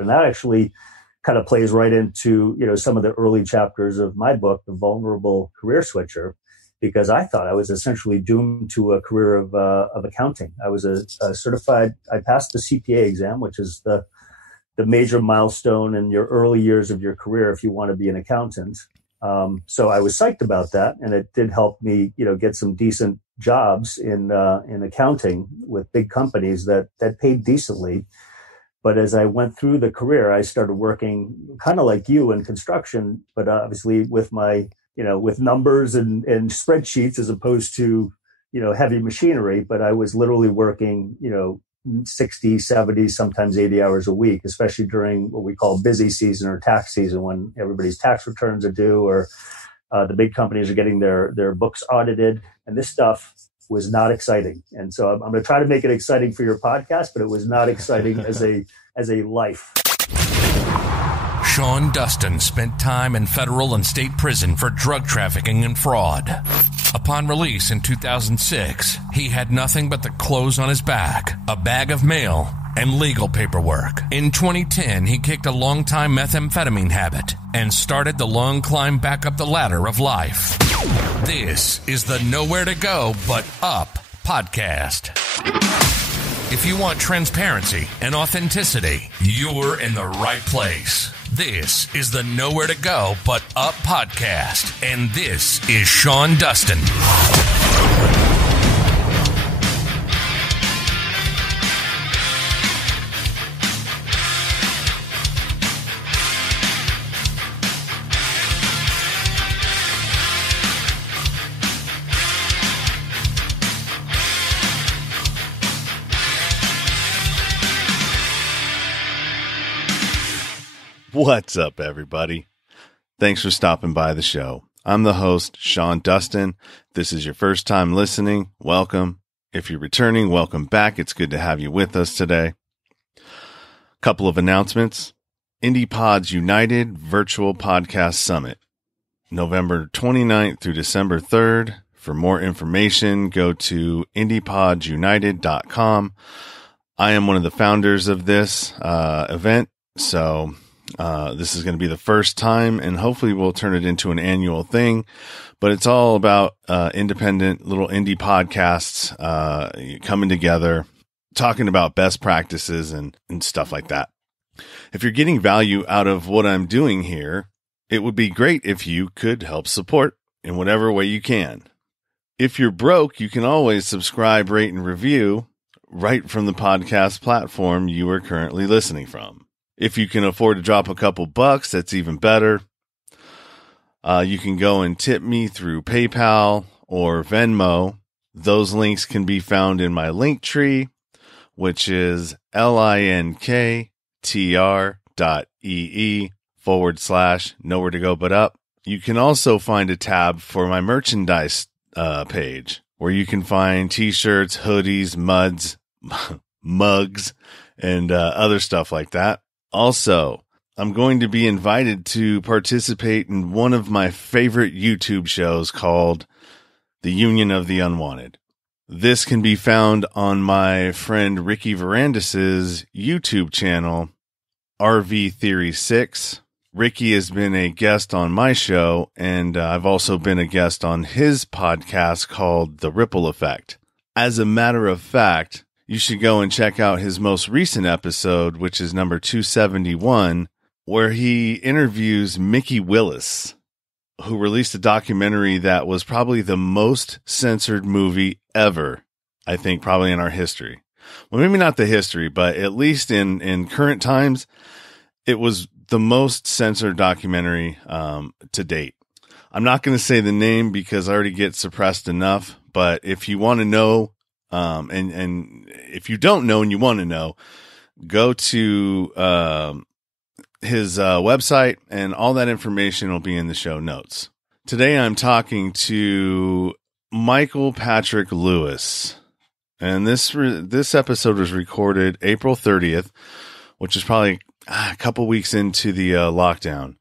And that actually kind of plays right into, some of the early chapters of my book, The Vulnerable Career Switcher, because I thought I was essentially doomed to a career of accounting. I was a certified, I passed the CPA exam, which is the major milestone in your early years of your career if you want to be an accountant. So I was psyched about that, and it did help me, get some decent jobs in accounting with big companies that paid decently. But as I went through the career, I started working kind of like you in construction, but obviously with my, with numbers and spreadsheets as opposed to, heavy machinery. But I was literally working, 60, 70, sometimes 80 hours a week, especially during what we call busy season or tax season, when everybody's tax returns are due, or the big companies are getting their books audited. And this stuff was not exciting. And so I'm going to try to make it exciting for your podcast, but it was not exciting as a life. Sean Dustin spent time in federal and state prison for drug trafficking and fraud. Upon release in 2006, he had nothing but the clothes on his back, a bag of mail, and legal paperwork. In 2010, he kicked a long-time methamphetamine habit and started the long climb back up the ladder of life. This is the Nowhere to Go But Up podcast. If you want transparency and authenticity, you're in the right place. This is the Nowhere to Go But Up podcast, and this is Sean Dustin. What's up, everybody? Thanks for stopping by the show. I'm the host, Sean Dustin. This is your first time listening. Welcome. If you're returning, welcome back. It's good to have you with us today. Couple of announcements. Indie Pods United Virtual Podcast Summit, November 29th through December 3rd. For more information, go to indiepodsunited.com. I am one of the founders of this event, so this is going to be the first time, and hopefully we'll turn it into an annual thing. But it's all about independent little indie podcasts coming together, talking about best practices and stuff like that. If you're getting value out of what I'm doing here, it would be great if you could help support in whatever way you can. If you're broke, you can always subscribe, rate, and review right from the podcast platform you are currently listening from. If you can afford to drop a couple bucks, that's even better. You can go and tip me through PayPal or Venmo. Those links can be found in my link tree, which is linktr.ee/nowhere to go but up. You can also find a tab for my merchandise page, where you can find t-shirts, hoodies, mugs, and other stuff like that. Also, I'm going to be invited to participate in one of my favorite YouTube shows called The Union of the Unwanted. This can be found on my friend Ricky Verandis' YouTube channel, RV Theory 6. Ricky has been a guest on my show, and I've also been a guest on his podcast called The Ripple Effect. As a matter of fact, you should go and check out his most recent episode, which is number 271, where he interviews Mickey Willis, who released a documentary that was probably the most censored movie ever, I think, probably in our history. Well, maybe not the history, but at least in current times, it was the most censored documentary to date. I'm not going to say the name because I already get suppressed enough, but if you want to know, and if you don't know and you want to know, go to his website, and all that information will be in the show notes. Today I'm talking to Michael Patrick Lewis, and this episode was recorded April 30th, which is probably a couple weeks into the lockdown.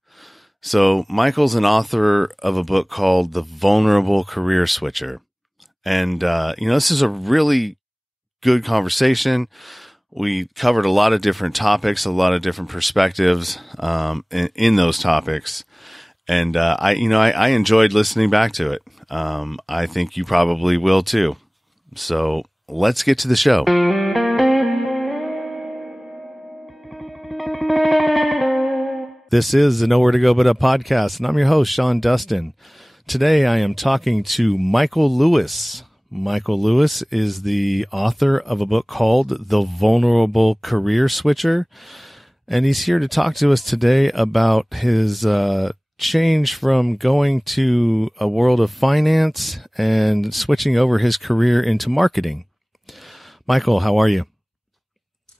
So Michael's an author of a book called The Vulnerable Career Switcher. And, this is a really good conversation. We covered a lot of different topics, a lot of different perspectives in those topics. And I enjoyed listening back to it. I think you probably will too. So let's get to the show. This is the Nowhere to Go But Up podcast, and I'm your host, Sean Dustin. Today I am talking to Michael Lewis. Michael Lewis is the author of a book called The Vulnerable Career Switcher, and he's here to talk to us today about his change from going to a world of finance and switching over his career into marketing. Michael, how are you?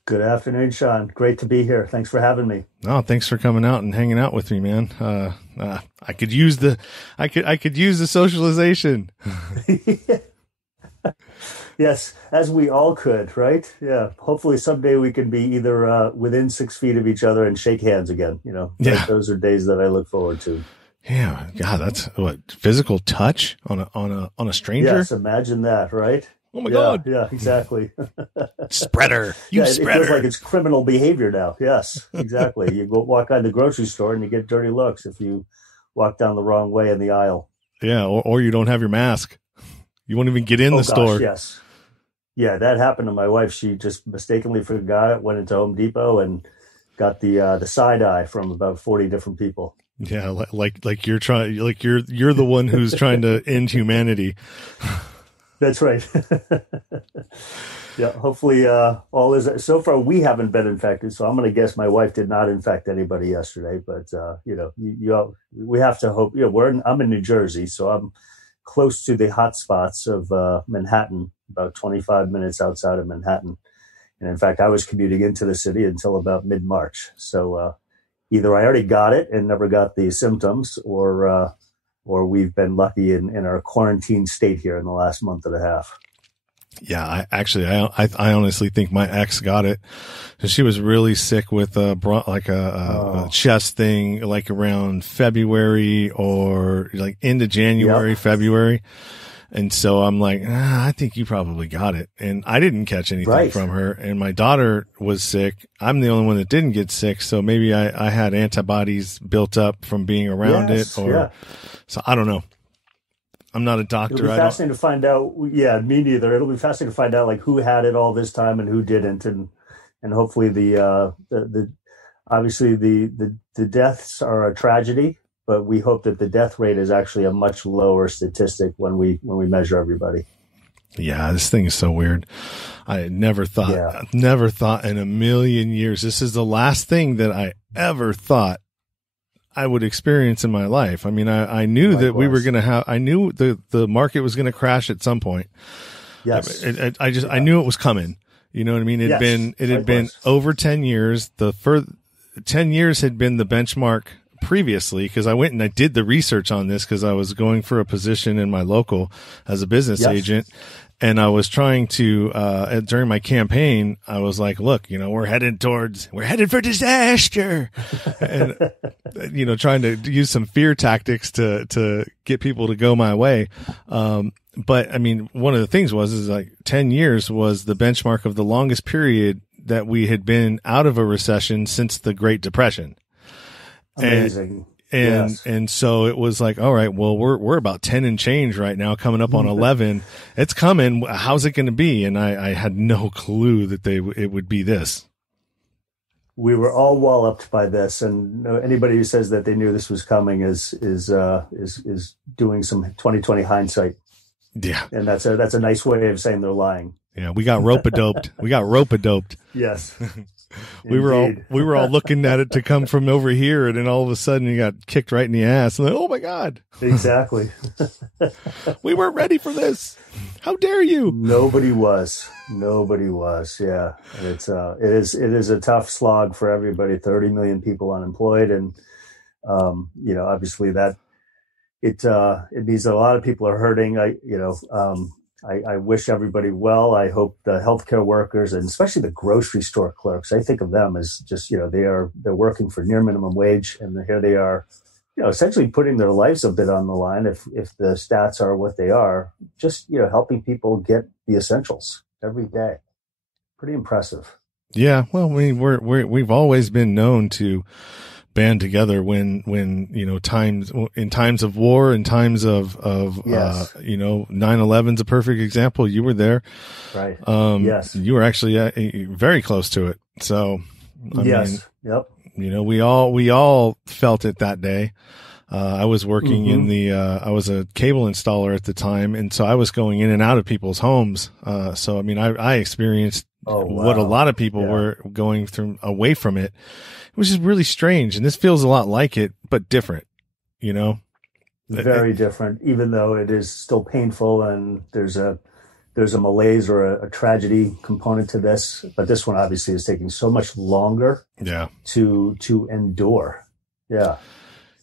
Good afternoon, Sean. Great to be here. Thanks for having me. Oh, thanks for coming out and hanging out with me, man. I could use the socialization. Yes, as we all could, right? Yeah. Hopefully someday we can be either within 6 feet of each other and shake hands again. Yeah. Those are days that I look forward to. Yeah. God, that's what, physical touch on a stranger. Yes. Imagine that, right? Oh my God. Yeah, exactly. Spreader. It Spreader. feels like it's criminal behavior now. Yes, exactly. You go walk out the grocery store and you get dirty looks if you walk down the wrong way in the aisle. Yeah. Or you don't have your mask. You won't even get in the store. Yes. Yeah, that happened to my wife. She just mistakenly forgot it, went into Home Depot and got the side eye from about 40 different people. Yeah. Like you're trying, like you're the one who's trying to end humanity. That's right. Yeah, hopefully all is so far. We haven't been infected, so I'm going to guess my wife did not infect anybody yesterday. But we have to hope. I'm in New Jersey, so I'm close to the hot spots of Manhattan, about 25 minutes outside of Manhattan. And in fact, I was commuting into the city until about mid-March. So either I already got it and never got the symptoms, or we've been lucky in our quarantine state here in the last month and a half. Yeah, I honestly think my ex got it. She was really sick with a chest thing, like around February or like into January, yep. February. And so I'm like, I think you probably got it. And I didn't catch anything from her. And my daughter was sick. I'm the only one that didn't get sick. So maybe I had antibodies built up from being around it. So I don't know. I'm not a doctor. It'll be fascinating to find out. Yeah, me neither. It'll be fascinating to find out like who had it all this time and who didn't. And hopefully obviously the deaths are a tragedy, but we hope that the death rate is actually a much lower statistic when we measure everybody. Yeah, this thing is so weird. I never thought in a million years. This is the last thing that I ever thought I would experience in my life. I mean, I knew Likewise. That we were going to have, I knew the market was going to crash at some point. Yes. I knew it was coming. You know what I mean? It had been over 10 years. 10 years had been the benchmark previously, because I went and I did the research on this because I was going for a position in my local as a business agent. And I was trying to, during my campaign, I was like, look, we're headed for disaster. And, trying to use some fear tactics to get people to go my way. But I mean, one of the things is like 10 years was the benchmark of the longest period that we had been out of a recession since the Great Depression. Amazing. And so it was like, all right, well, we're about 10 and change right now, coming up on 11. It's coming. How's it going to be? And I had no clue that it would be this. We were all walloped by this, and anybody who says that they knew this was coming is doing some 2020 hindsight. Yeah. And that's a nice way of saying they're lying. Yeah. We got rope-a-doped. Yes. We were all looking at it to come from over here, and then all of a sudden you got kicked right in the ass. And like, oh my God. Exactly. We weren't ready for this. How dare you? Nobody was. Yeah. And it is a tough slog for everybody. 30 million people unemployed. And, obviously that it means that a lot of people are hurting. I wish everybody well. I hope the healthcare workers, and especially the grocery store clerks, I think of them as just, they're working for near minimum wage, and here they are, essentially putting their lives a bit on the line. If the stats are what they are, just, helping people get the essentials every day. Pretty impressive. Yeah. Well, we've always been known to band together when, in times of war, in times of, Yes. 9/11's a perfect example. You were there. Right. Yes. You were actually very close to it. So, I mean, Yep. we all felt it that day. I was working I was a cable installer at the time. And so I was going in and out of people's homes. So, I mean, I experienced what a lot of people were going through away from it, which is really strange. And this feels a lot like it, but different, Very different, even though it is still painful and there's a malaise or a tragedy component to this. But this one obviously is taking so much longer to endure. Yeah.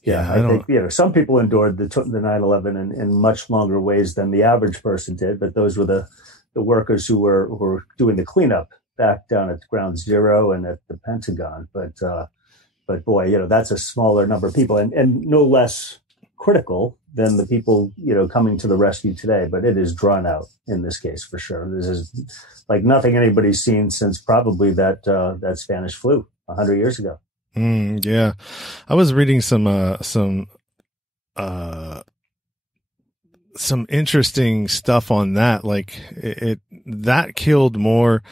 Yeah, I think some people endured the 9/11 in much longer ways than the average person did, but those were the workers who were doing the cleanup back down at Ground Zero and at the Pentagon. But boy, that's a smaller number of people and no less critical than the people coming to the rescue today. But it is drawn out in this case for sure. This is like nothing anybody's seen since probably that Spanish flu 100 years ago. Yeah. I was reading some interesting stuff on that. Like that killed more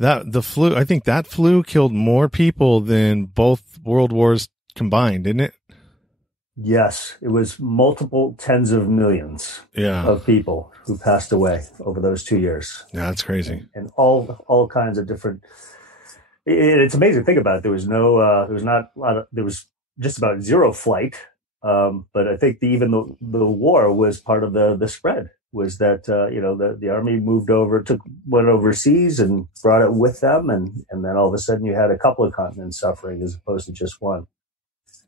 I think that flu killed more people than both world wars combined, didn't it? Yes. It was multiple tens of millions of people who passed away over those 2 years. Yeah, that's crazy. And all kinds of different. It's amazing to think about it. There was there was just about zero flight. But I think even the war was part of the spread was that, the army went overseas and brought it with them. And then all of a sudden you had a couple of continents suffering as opposed to just one.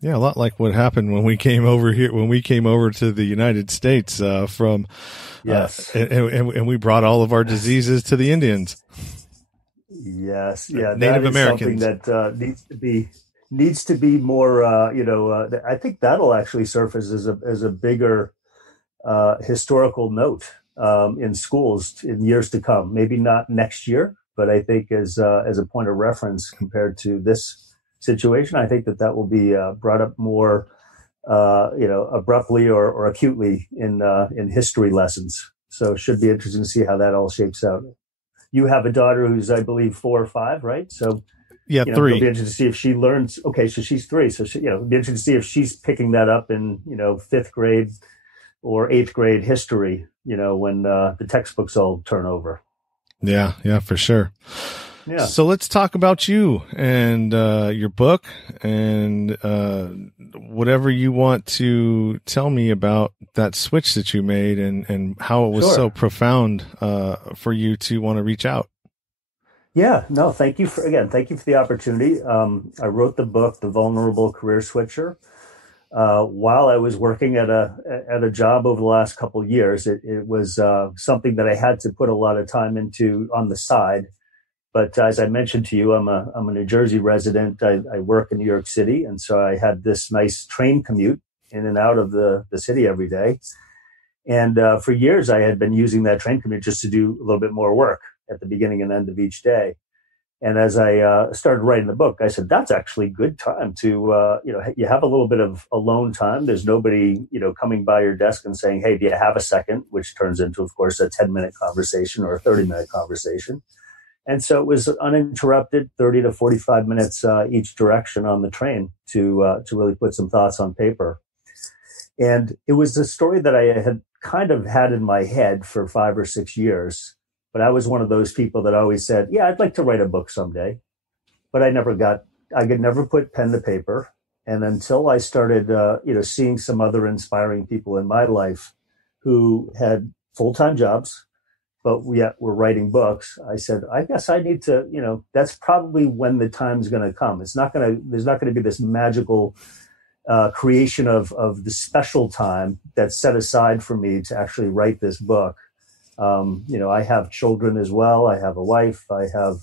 Yeah. A lot like what happened when we came over to the United States, Yes. And we brought all of our diseases to the Indians. Yes, yeah, Native that is Americans. something that needs to be more. I think that'll actually surface as a bigger historical note in schools in years to come. Maybe not next year, but I think as a point of reference compared to this situation, I think that will be brought up more, abruptly or acutely in history lessons. So it should be interesting to see how that all shapes out. You have a daughter who's, I believe, 4 or 5, right? So, 3. It'll be interesting to see if she learns. Okay, so she's 3. So, it'll be interesting to see if she's picking that up in, 5th grade or 8th grade history, when the textbooks all turn over. Yeah, for sure. Yeah. So let's talk about you and your book and whatever you want to tell me about that switch that you made and how it was so profound for you to want to reach out. Yeah, no, thank you for the opportunity. I wrote the book, The Vulnerable Career Switcher, while I was working at a job over the last couple of years. It was something that I had to put a lot of time into on the side. But as I mentioned to you, I'm a New Jersey resident. I work in New York City, and so I had this nice train commute in and out of the city every day. And for years, I had been using that train commute just to do a little bit more work at the beginning and end of each day. And as I started writing the book, I said, that's actually good time to, you have a little bit of alone time. There's nobody, coming by your desk and saying, hey, do you have a second? Which turns into, of course, a 10-minute conversation or a 30-minute conversation. And so it was uninterrupted, 30 to 45 minutes each direction on the train to really put some thoughts on paper. And it was a story that I had kind of had in my head for 5 or 6 years. But I was one of those people that always said, yeah, I'd like to write a book someday. But I could never put pen to paper. And until I started, seeing some other inspiring people in my life who had full-time jobs, but yet we're writing books, I said, I guess I need to, that's probably when the time's going to come. There's not going to be this magical creation of the special time that's set aside for me to actually write this book. I have children as well. I have a wife. I have,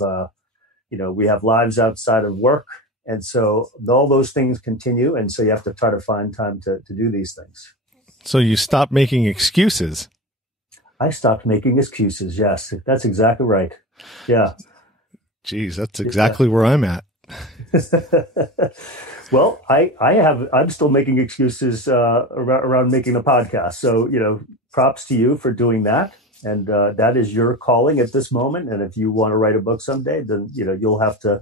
we have lives outside of work. And so all those things continue. And so you have to try to find time to do these things. So you stopped making excuses. I stopped making excuses. Yes, that's exactly right. Yeah. Geez, that's exactly where I'm at. Well, I'm still making excuses around making the podcast. So, props to you for doing that. And that is your calling at this moment. And if you want to write a book someday, then, you'll have to.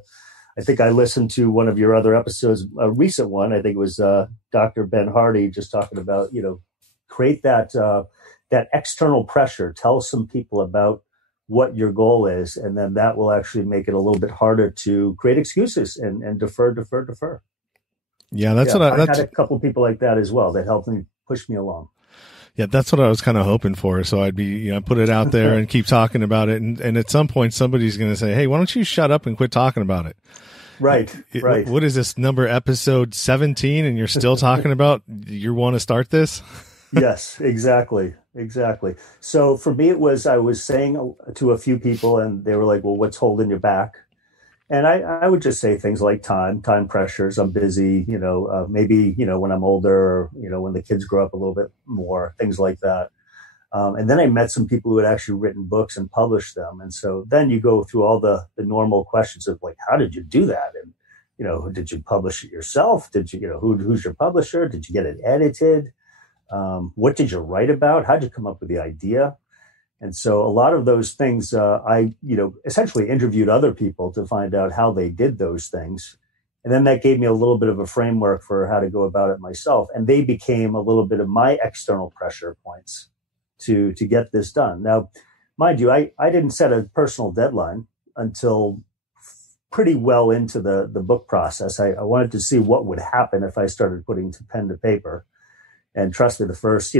I think I listened to one of your other episodes, a recent one. I think it was Dr. Ben Hardy, just talking about, create that external pressure. Tell some people about what your goal is, and then that will actually make it a little bit harder to create excuses and defer. Yeah, that's what I had a couple of people like that as well that helped me push me along. Yeah, that's what I was kind of hoping for. So I'd be, put it out there and keep talking about it. And at some point, somebody's going to say, hey, why don't you shut up and quit talking about it? Right. What is this episode 17? And you're still talking about you want to start this? Yes, exactly. So for me, I was saying to a few people and they were like, well, what's holding you back? And I would just say things like time pressures. I'm busy, maybe, when I'm older or, when the kids grow up a little bit more, things like that. And then I met some people who had actually written books and published them. And so then you go through all the normal questions of like, how did you do that? And, did you publish it yourself? Did you, who's your publisher? Did you get it edited? What did you write about? How'd you come up with the idea? And so a lot of those things, I essentially interviewed other people to find out how they did those things. And then that gave me a little bit of a framework for how to go about it myself. And they became a little bit of my external pressure points to get this done. Now, mind you, I didn't set a personal deadline until pretty well into the book process. I wanted to see what would happen if I started putting pen to paper. And trust me, the first,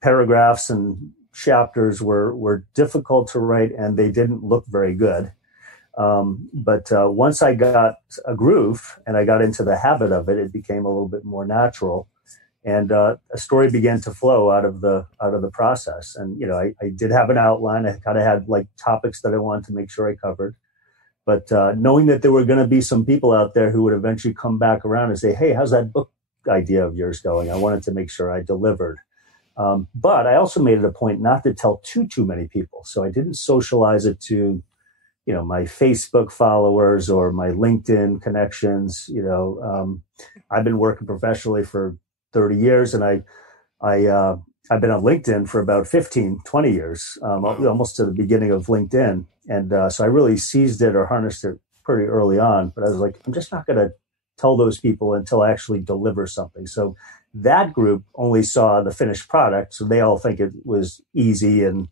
paragraphs and chapters were difficult to write and they didn't look very good. But once I got a groove and I got into the habit of it, it became a little bit more natural. And a story began to flow out of the process. And, I did have an outline. I kind of had like topics that I wanted to make sure I covered. But knowing that there were going to be some people out there who would eventually come back around and say, hey, how's that book idea of yours going? I wanted to make sure I delivered. But I also made it a point not to tell too many people. So I didn't socialize it to, my Facebook followers or my LinkedIn connections. I've been working professionally for 30 years and I've been on LinkedIn for about 15, 20 years, almost to the beginning of LinkedIn. And so I really seized it or harnessed it pretty early on. But I was like, I'm just not going to tell those people until I actually deliver something. So that group only saw the finished product. So they all think it was easy. And,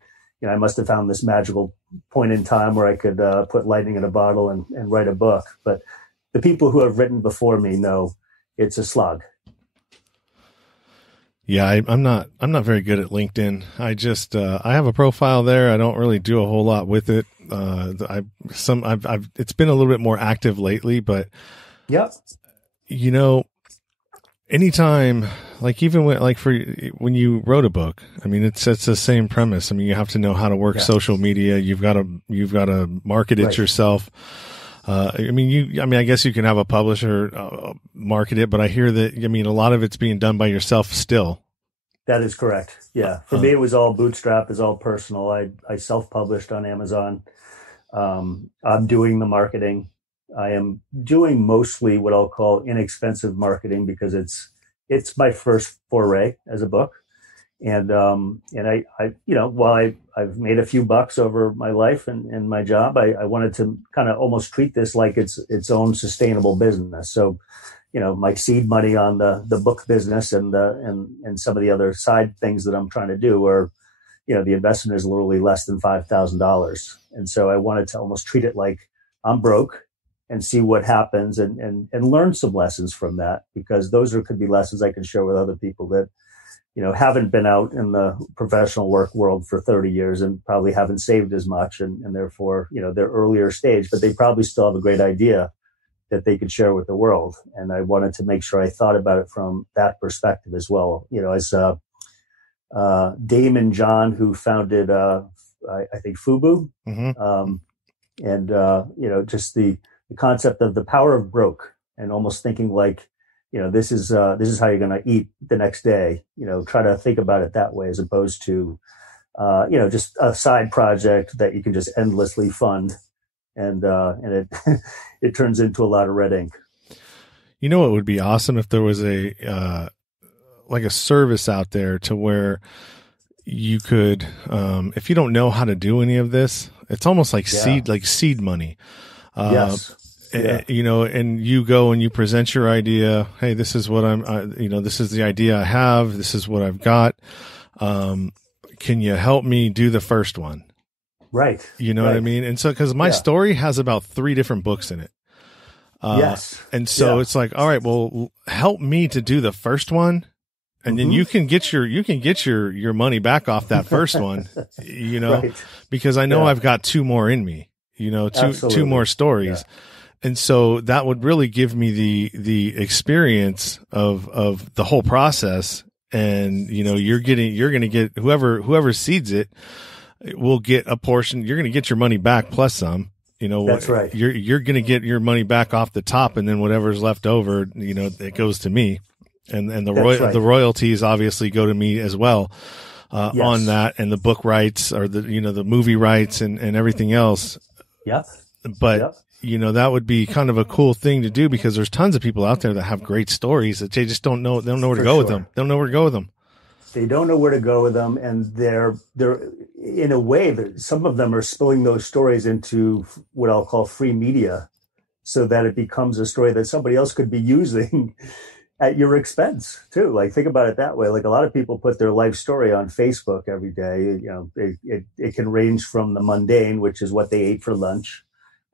I must have found this magical point in time where I could put lightning in a bottle and write a book. But the people who have written before me know it's a slog. Yeah, I'm not very good at LinkedIn. I just I have a profile there. I don't really do a whole lot with it. It's been a little bit more active lately, but yep. Anytime, like even when you wrote a book, I mean, it's the same premise. I mean, you have to know how to work social media. You've got to market it yourself. I guess you can have a publisher market it, but I hear that, a lot of it's being done by yourself still. That is correct. Yeah. For me, it was all bootstrap, it's all personal. I self-published on Amazon. I'm doing the marketing. I am doing mostly what I'll call inexpensive marketing because it's my first foray as a book. And I while I've made a few bucks over my life and my job, I wanted to kind of almost treat this like its own sustainable business. So, my seed money on the book business and some of the other side things that I'm trying to do are, the investment is literally less than $5,000. And so I wanted to almost treat it like I'm broke and see what happens and learn some lessons from that, because those could be lessons I can share with other people that, haven't been out in the professional work world for 30 years and probably haven't saved as much and therefore, they're earlier stage, but they probably still have a great idea that they could share with the world. And I wanted to make sure I thought about it from that perspective as well. As Damon John, who founded, I think FUBU, just the concept of the power of broke and almost thinking like, this is how you're going to eat the next day, try to think about it that way as opposed to, just a side project that you can just endlessly fund and it it turns into a lot of red ink. You know, it would be awesome if there was a like a service out there to where you could, if you don't know how to do any of this, it's almost like seed money. Yes. Yeah. You know, and you go and you present your idea. Hey, this is what this is the idea I have. This is what I've got. Can you help me do the first one? Right. You know what I mean? And so, cause my story has about 3 different books in it. Yes. And so it's like, all right, well, help me to do the first one. And then you can get your money back off that first one, you know, because I know I've got 2 more in me, you know, two more stories. Yeah. And so that would really give me the experience of the whole process. And, you know, you're going to get whoever seeds it will get a portion. You're going to get your money back plus some, you know, that's right. You're going to get your money back off the top, and then whatever's left over, you know, it goes to me. And the the royalties obviously go to me as well, on that, and the book rights or the movie rights and everything else. Yep. But you know, that would be kind of a cool thing to do, because there's tons of people out there that have great stories that they just don't know where to go with them. They don't know where to go with them. They don't know where to go with them, and they're in a way, some of them are spilling those stories into what I'll call free media, so that it becomes a story that somebody else could be using at your expense too. Like, think about it that way. Like, a lot of people put their life story on Facebook every day. You know, it can range from the mundane, which is what they ate for lunch,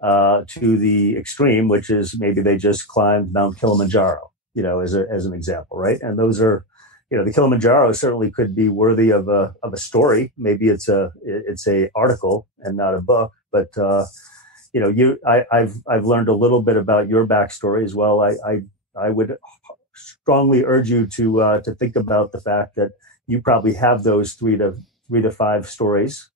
to the extreme, which is maybe they just climbed Mount Kilimanjaro, you know, as an example, right? And those are, you know, the Kilimanjaro certainly could be worthy of a story. Maybe it's a article and not a book, but you know, I've learned a little bit about your backstory as well. I would strongly urge you to think about the fact that you probably have those 3 to 5 stories,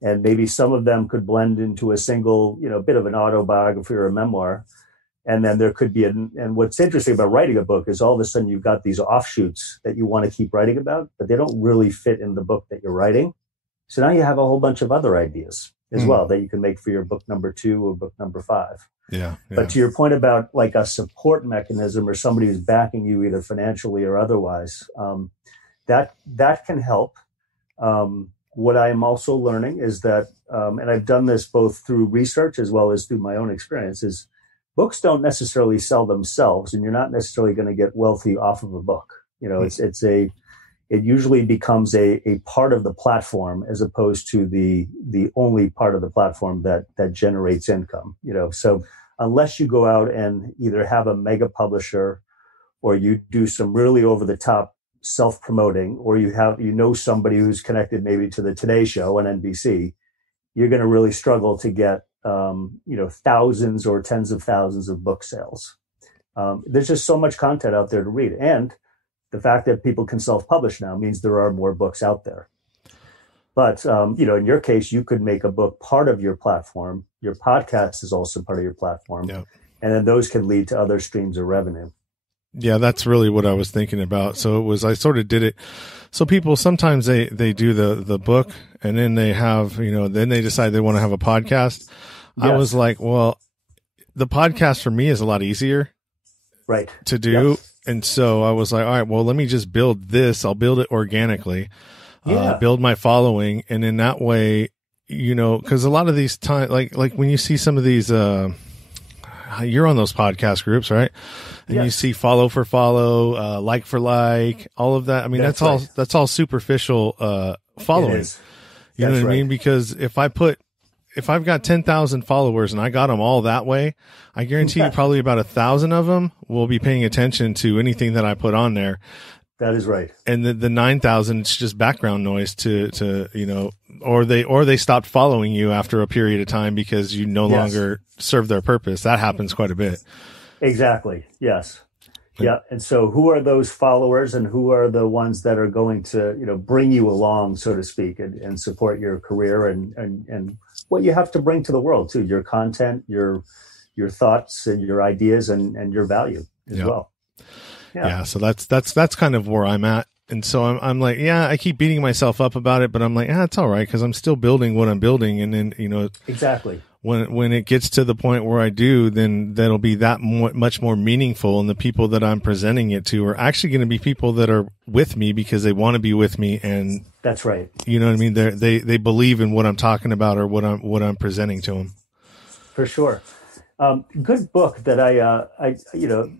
and maybe some of them could blend into a single, you know, bit of an autobiography or a memoir. And then there could be, and what's interesting about writing a book is all of a sudden you've got these offshoots that you want to keep writing about, but they don't really fit in the book that you're writing. So now you have a whole bunch of other ideas as well that you can make for your book number 2 or book number 5. Yeah. But to your point about like a support mechanism or somebody who's backing you either financially or otherwise, that can help. What I am also learning is that, and I've done this both through research as well as through my own experience, is books don't necessarily sell themselves, and you're not necessarily going to get wealthy off of a book. You know, it usually becomes a part of the platform as opposed to the only part of the platform that generates income. You know, so unless you go out and either have a mega publisher, or you do some really over the top self-promoting, or you know somebody who's connected maybe to the Today Show on NBC, you're going to really struggle to get you know, thousands or tens of thousands of book sales. There's just so much content out there to read. And the fact that people can self-publish now means there are more books out there. But, you know, in your case, you could make a book part of your platform. Your podcast is also part of your platform. Yep. And then those can lead to other streams of revenue. Yeah, that's really what I was thinking about. So I sort of did it. So people, sometimes they do the book, and then they have, you know, then they decide they want to have a podcast. Yes. I was like, well, the podcast for me is a lot easier to do. Yep. And so I was like, all right, well, let me just build this. I'll build it organically, build my following. And in that way, you know, cause a lot of these times, like when you see some of these, you're on those podcast groups, right? And you see follow for follow, like for like, all of that. I mean, that's all superficial, following. You know what I mean? Because if I've got 10,000 followers and I got them all that way, I guarantee you probably about 1,000 of them will be paying attention to anything that I put on there. That is right. And the 9,000, it's just background noise to, you know, or they stopped following you after a period of time because you no longer serve their purpose. That happens quite a bit. Exactly. Yes. Yeah. And so who are those followers, and who are the ones that are going to, you know, bring you along, so to speak, and support your career and what you have to bring to the world too, your content, your thoughts and your ideas and your value as well. Yeah. So that's kind of where I'm at. And so I'm like, I keep beating myself up about it, but I'm like, it's all right, 'cause I'm still building what I'm building. And then, you know, exactly. when it gets to the point where I do, then that'll be that much more meaningful. And the people that I'm presenting it to are actually going to be people that are with me because they want to be with me. And that's right. You know what I mean? They believe in what I'm talking about or what I'm presenting to them. For sure. Good book that I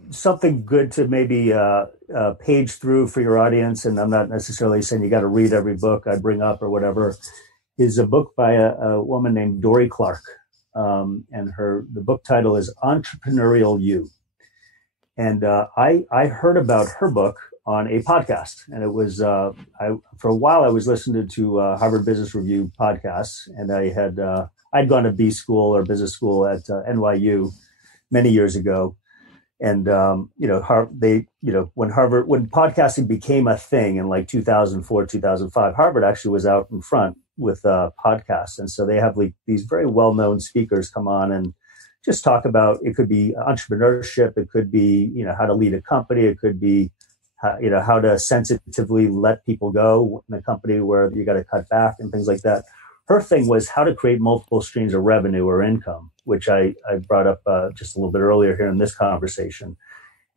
something good to maybe page through for your audience. And I'm not necessarily saying you got to read every book I bring up or whatever, is a book by a woman named Dory Clark. And the book title is Entrepreneurial You. And I heard about her book on a podcast. And it was, for a while I was listening to Harvard Business Review podcasts, and I'd gone to B school or business school at NYU many years ago. And, when podcasting became a thing in like 2004, 2005, Harvard actually was out in front with podcasts. And so they have like these very well-known speakers come on and just talk about, it could be entrepreneurship. It could be, how to lead a company. It could be, how to sensitively let people go in a company where you got to cut back and things like that. Her thing was how to create multiple streams of revenue or income, which I brought up just a little bit earlier here in this conversation.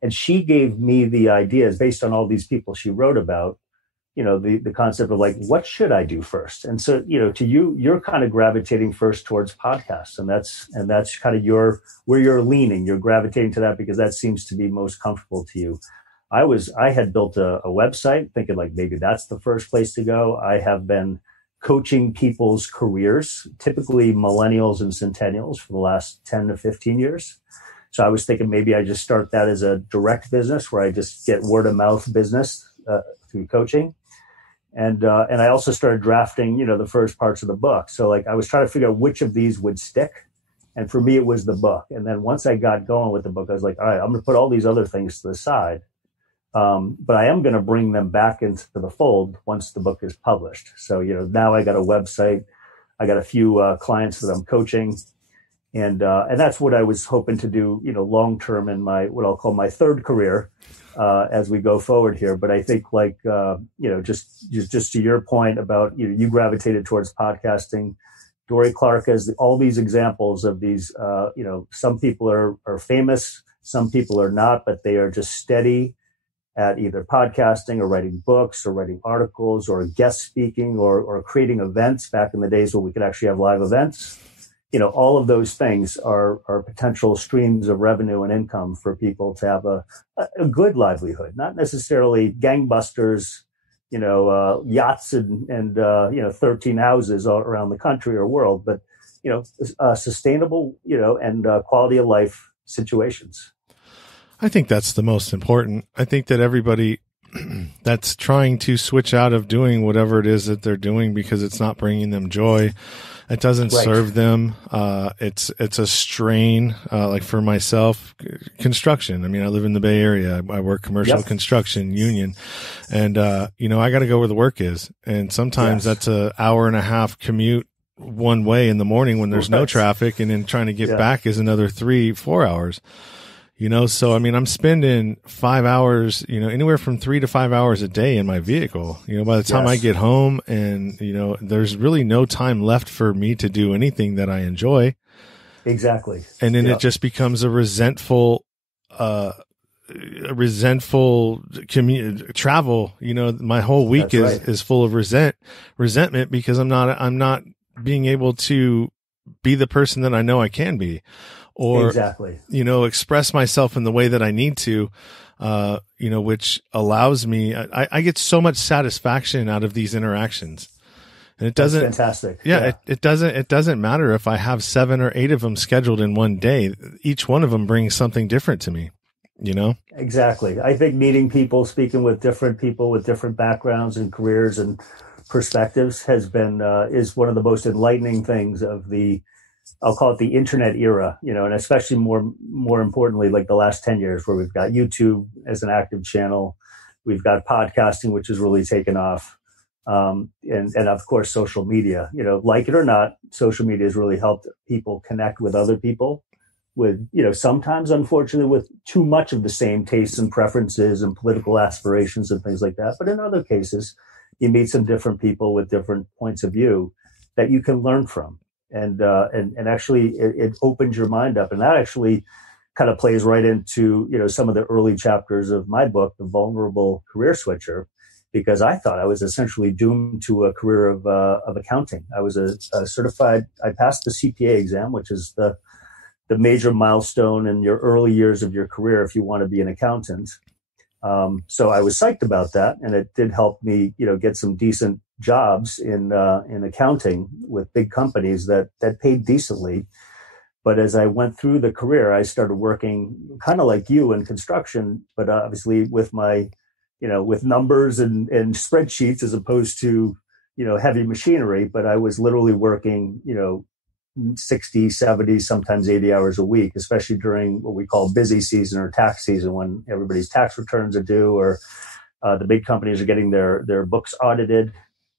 And she gave me the ideas based on all these people she wrote about, the concept of like, what should I do first? And so, to you, you're kind of gravitating first towards podcasts, and that's kind of where you're leaning. You're gravitating to that because that seems to be most comfortable to you. I had built a website thinking like maybe that's the first place to go. I have been coaching people's careers, typically millennials and centennials, for the last 10 to 15 years. So I was thinking maybe I just start that as a direct business where I just get word of mouth business through coaching. And I also started drafting, the first parts of the book. So like I was trying to figure out which of these would stick. And for me, it was the book. And then once I got going with the book, I was like, all right, I'm going to put all these other things to the side. But I am going to bring them back into the fold once the book is published. So, now I got a website, I got a few clients that I'm coaching, and that's what I was hoping to do, long-term in what I'll call my third career, as we go forward here. But I think just to your point about, you gravitated towards podcasting. Dory Clark has all these examples of these, some people are famous, some people are not, but they are just steady at either podcasting or writing books or writing articles or guest speaking or creating events back in the days where we could actually have live events. All of those things are potential streams of revenue and income for people to have a good livelihood, not necessarily gangbusters, yachts and 13 houses all around the country or world, but, sustainable, and quality of life situations. I think that's the most important. I think that everybody that's trying to switch out of doing whatever it is that they're doing because it's not bringing them joy, it doesn't serve them. It's a strain. Like for myself, construction. I mean, I live in the Bay Area. I work commercial construction union, and I got to go where the work is. And sometimes that's an hour and a half commute one way in the morning when there's no traffic, and then trying to get back is another 3-4 hours. So, I mean, I'm spending 5 hours, anywhere from 3 to 5 hours a day in my vehicle, by the time I get home, and, there's really no time left for me to do anything that I enjoy. Exactly. And then it just becomes a resentful travel. My whole week is full of resentment because I'm not being able to be the person that I know I can be. Or, express myself in the way that I need to, which allows me, I get so much satisfaction out of these interactions. And it doesn't, that's fantastic. Yeah. It doesn't matter if I have 7 or 8 of them scheduled in one day. Each one of them brings something different to me, Exactly. I think meeting people, speaking with different people with different backgrounds and careers and perspectives is one of the most enlightening things of I'll call it the internet era, and especially more importantly, like the last 10 years where we've got YouTube as an active channel. We've got podcasting, which has really taken off. And of course, social media, like it or not, social media has really helped people connect with other people with, sometimes unfortunately with too much of the same tastes and preferences and political aspirations and things like that. But in other cases, you meet some different people with different points of view that you can learn from. and actually it opens your mind up. And that actually kind of plays right into, some of the early chapters of my book, The Vulnerable Career Switcher, because I thought I was essentially doomed to a career of accounting. I was a certified, I passed the CPA exam, which is the major milestone in your early years of your career if you want to be an accountant. So I was psyched about that, and it did help me, get some decent jobs in accounting with big companies that paid decently. But as I went through the career, I started working kind of like you in construction, but obviously with my, with numbers and spreadsheets as opposed to, heavy machinery. But I was literally working, 60, 70, sometimes 80 hours a week, especially during what we call busy season or tax season, when everybody's tax returns are due, or the big companies are getting their books audited.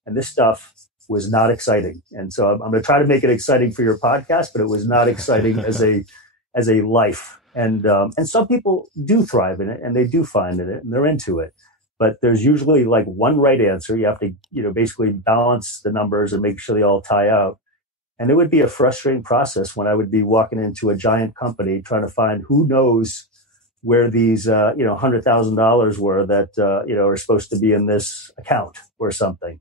And this stuff was not exciting. And so I'm going to try to make it exciting for your podcast, but it was not exciting as a life. And some people do thrive in it, and they do find in it, and they're into it. But there's usually like one right answer. You have to, basically balance the numbers and make sure they all tie out. And it would be a frustrating process when I would be walking into a giant company trying to find who knows where these, $100,000 were that, are supposed to be in this account or something.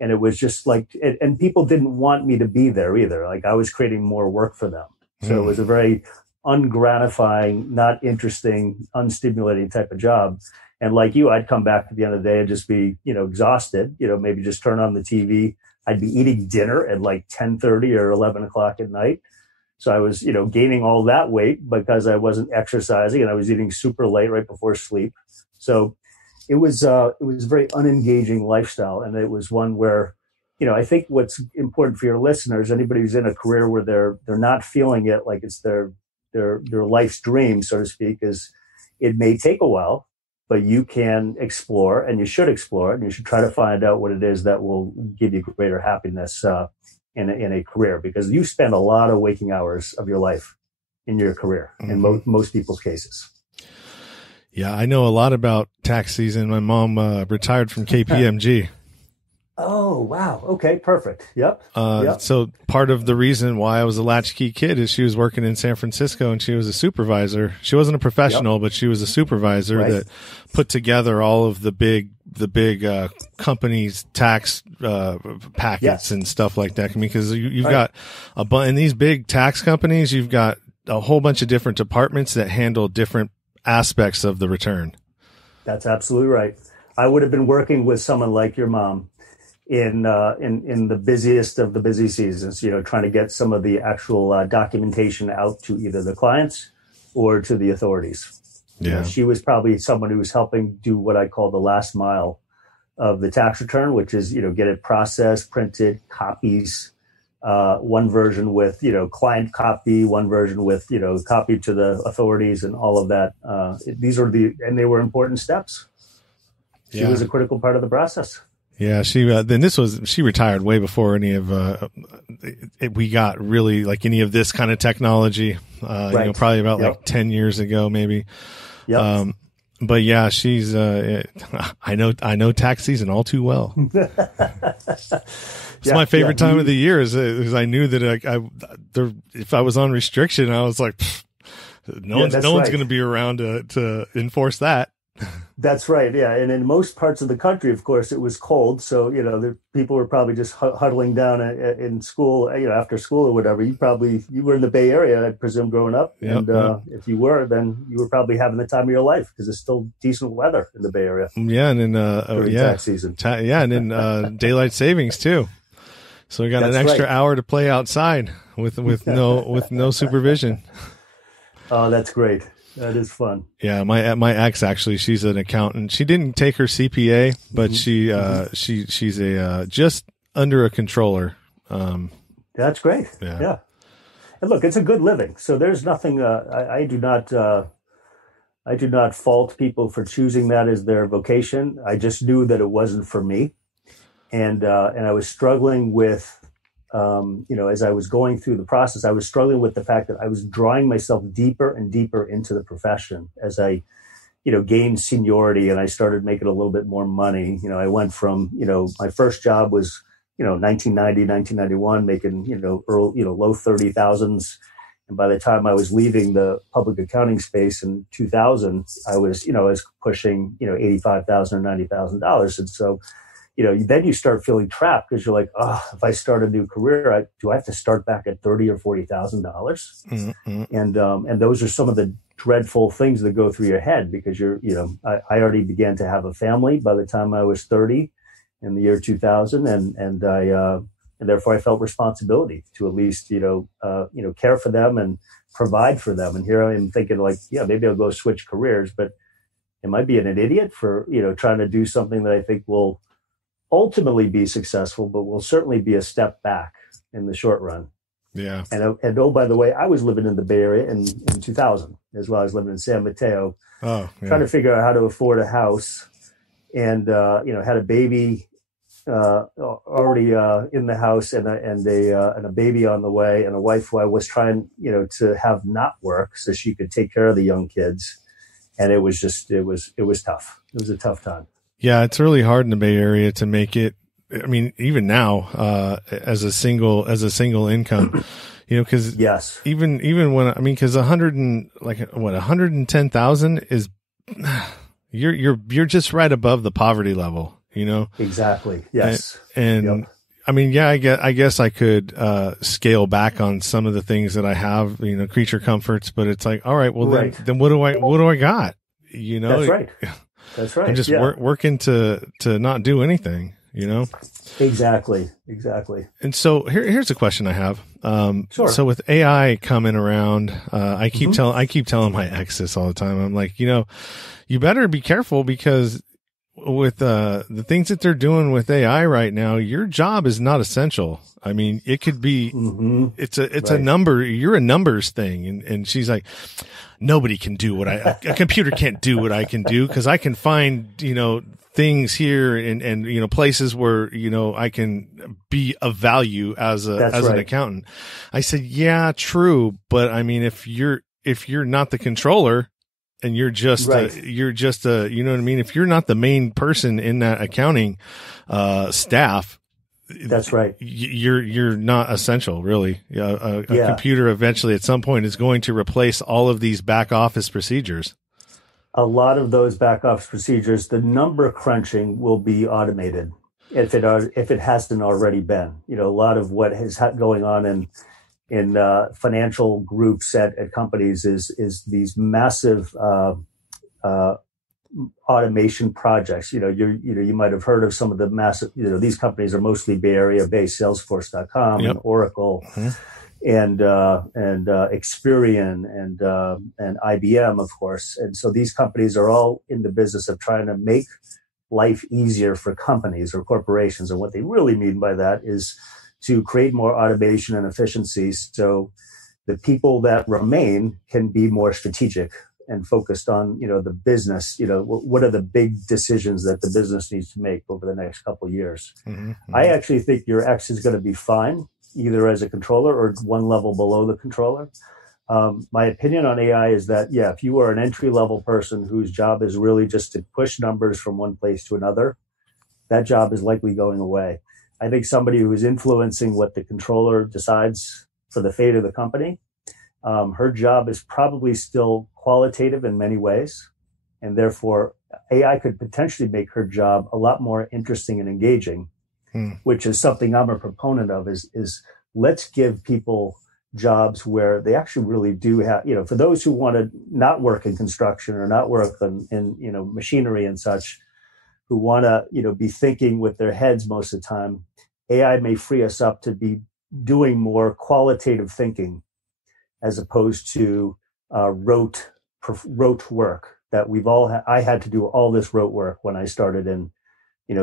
And it was just like, and people didn't want me to be there either. Like I was creating more work for them. So it was a very ungratifying, not interesting, unstimulating type of job. And like you, I'd come back at the end of the day and just be, exhausted, maybe just turn on the TV. I'd be eating dinner at like 10:30 or 11 o'clock at night. So I was, gaining all that weight because I wasn't exercising, and I was eating super late right before sleep. So it was a very unengaging lifestyle. And it was one where, I think what's important for your listeners, anybody who's in a career where they're not feeling it like it's their life's dream, so to speak, is it may take a while, but you can explore, and you should explore it, and you should try to find out what it is that will give you greater happiness in a career, because you spend a lot of waking hours of your life in your career, in most people's cases. Yeah, I know a lot about tax season. My mom retired from KPMG. Oh, wow. Okay, perfect. Yep. So part of the reason why I was a latchkey kid is she was working in San Francisco, and she was a supervisor. She wasn't a professional, but she was a supervisor that put together all of the big companies' tax packets and stuff like that. I mean, because you've got in these big tax companies, you've got a whole bunch of different departments that handle different aspects of the return. That's absolutely right. I would have been working with someone like your mom in the busiest of the busy seasons, trying to get some of the actual documentation out to either the clients or to the authorities. Yeah. She was probably someone who was helping do what I call the last mile of the tax return, which is, get it processed, printed, copies, one version with, client copy, one version with, copy to the authorities, and all of that. And they were important steps. She was a critical part of the process. Yeah, she retired way before any of we got really like any of this kind of technology. Probably about like 10 years ago, maybe. Yep. But yeah, she's I know tax season all too well. It's my favorite time of the year is I knew that if I was on restriction, I was like, no one's going to be around to enforce that. That's right. Yeah. And in most parts of the country, of course, it was cold. So, the people were probably just huddling down in school, after school or whatever. You were in the Bay Area, I presume, growing up. Yep, and if you were, then you were probably having the time of your life, because it's still decent weather in the Bay Area. Yeah. And then, tax season. And then daylight savings too. So we got an extra hour to play outside with no supervision. Oh, that's great. That is fun. Yeah, my ex, actually, she's an accountant. She didn't take her CPA, but she's a just under a controller. That's great. Yeah. And look, it's a good living. So there's nothing. I do not fault people for choosing that as their vocation. I just knew that it wasn't for me, and I was struggling with. As I was going through the process, I was struggling with the fact that I was drawing myself deeper and deeper into the profession as I, gained seniority and I started making a little bit more money. I went from, my first job was 1990, 1991, making, low 30,000s. And by the time I was leaving the public accounting space in 2000, I was pushing, $85,000 or $90,000. And so, then you start feeling trapped because you're like, oh, if I start a new career, do I have to start back at $30,000 or $40,000? Mm-hmm. And those are some of the dreadful things that go through your head because I already began to have a family by the time I was 30 in the year 2000. And therefore I felt responsibility to at least, care for them and provide for them. And here I am thinking like, yeah, maybe I'll go switch careers, but am I being an idiot for, trying to do something that I think will ultimately be successful, but will certainly be a step back in the short run. Yeah. And oh, by the way, I was living in the Bay Area in 2000 as well. I was living in San Mateo, trying to figure out how to afford a house, and had a baby already in the house, and a baby on the way, and a wife who I was trying to have not work so she could take care of the young kids, and it was tough. It was a tough time. Yeah, it's really hard in the Bay Area to make it. I mean, even now, as a single income, because yes, even when because 110,000 is you're just right above the poverty level, Exactly. Yes. And yep. I guess I could scale back on some of the things that I have, creature comforts, but it's like, all right, well right. then what do I got? That's right. That's right. I'm just working to not do anything, Exactly. And so here's a question I have. Sure. So with AI coming around, I keep telling my ex this all the time. I'm like, you better be careful because with the things that they're doing with AI right now, your job is not essential. I mean, it could be, it's right. A number, you're a numbers thing. And she's like, nobody can do a computer can't do what I can do because I can find, things here and places where, I can be of value as right. an accountant. I said, yeah, true. But I mean, if you're not the controller, and you're just, right. You know what I mean? If you're not the main person in that accounting, staff, that's right. You're not essential, really. A computer eventually at some point is going to replace all of these back office procedures. A lot of those back office procedures, the number crunching will be automated if it hasn't already been. A lot of what is going on in financial groups at companies is these massive automation projects. You might have heard of some of the massive. These companies are mostly Bay Area based. Salesforce.com yep. and Oracle, and Experian and IBM, of course. And so these companies are all in the business of trying to make life easier for companies or corporations. And what they really mean by that is to create more automation and efficiencies so the people that remain can be more strategic and focused on, the business, what are the big decisions that the business needs to make over the next couple of years. Mm-hmm. I actually think your ex is going to be fine, either as a controller or one level below the controller. My opinion on AI is that, if you are an entry-level person whose job is really just to push numbers from one place to another, that job is likely going away. I think somebody who is influencing what the controller decides for the fate of the company, her job is probably still qualitative in many ways. And therefore, AI could potentially make her job a lot more interesting and engaging, which is something I'm a proponent of, is let's give people jobs where they actually really do have, for those who want to not work in construction or not work in machinery and such, who want to, be thinking with their heads most of the time, AI may free us up to be doing more qualitative thinking as opposed to rote work that we've all I had to do all this rote work when I started in,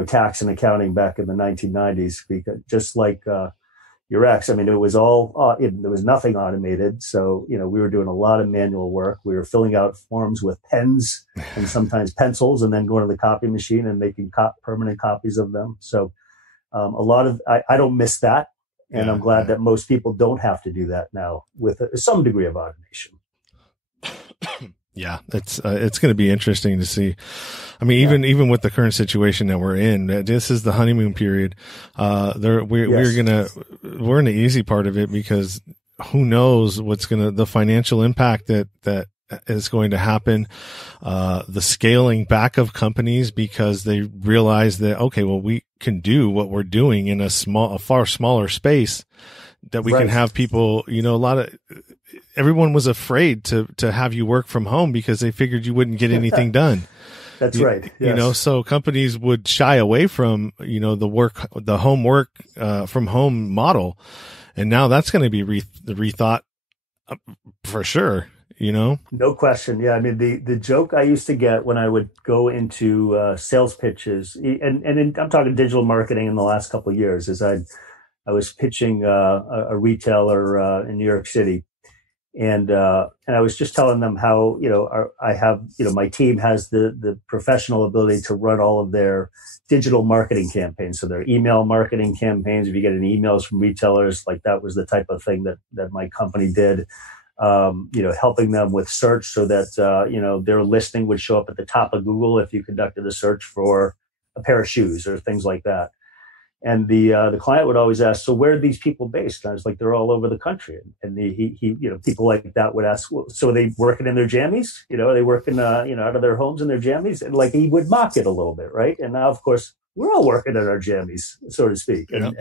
tax and accounting back in the 1990s, because just like your ex, it was all, there was nothing automated. So, we were doing a lot of manual work. We were filling out forms with pens and sometimes pencils and then going to the copy machine and making permanent copies of them. So a lot of, I don't miss that. And I'm glad that most people don't have to do that now with some degree of automation. Yeah, it's going to be interesting to see. I mean, even with the current situation that we're in, this is the honeymoon period. We're in the easy part of it, because who knows the financial impact that is going to happen, the scaling back of companies, because they realize that, okay, well, we can do what we're doing in a far smaller space, that we can have people, everyone was afraid to have you work from home because they figured you wouldn't get anything done. That's right. Yes. So companies would shy away from, the home work, from home model. And now that's going to be rethought for sure, No question. Yeah. I mean, the joke I used to get when I would go into sales pitches, and I'm talking digital marketing in the last couple of years, is I was pitching a retailer in New York City. And I was just telling them how, I have, my team has the professional ability to run all of their digital marketing campaigns. So their email marketing campaigns, if you get any emails from retailers, like that was the type of thing that my company did, helping them with search so that, their listing would show up at the top of Google if you conducted a search for a pair of shoes or things like that. And the client would always ask, so where are these people based? And I was like, they're all over the country. And he people like that would ask, well, so are they working in their jammies? Are they working, out of their homes in their jammies? And like, he would mock it a little bit. Right. And now, of course, we're all working in our jammies, so to speak. And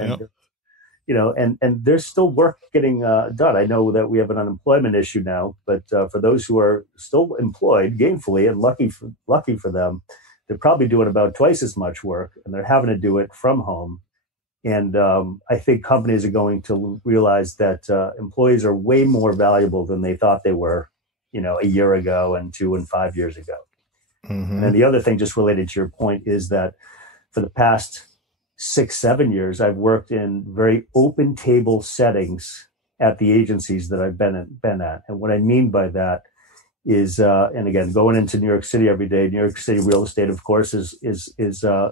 there's still work getting done. I know that we have an unemployment issue now, but for those who are still employed gainfully, and lucky for them, they're probably doing about twice as much work, and they're having to do it from home. And I think companies are going to realize that employees are way more valuable than they thought they were, a year ago and 2 and 5 years ago. Mm-hmm. And then the other thing, just related to your point, is that for the past 6-7 years, I've worked in very open table settings at the agencies that I've been at. And what I mean by that is, and again, going into New York City every day, New York City real estate, of course, is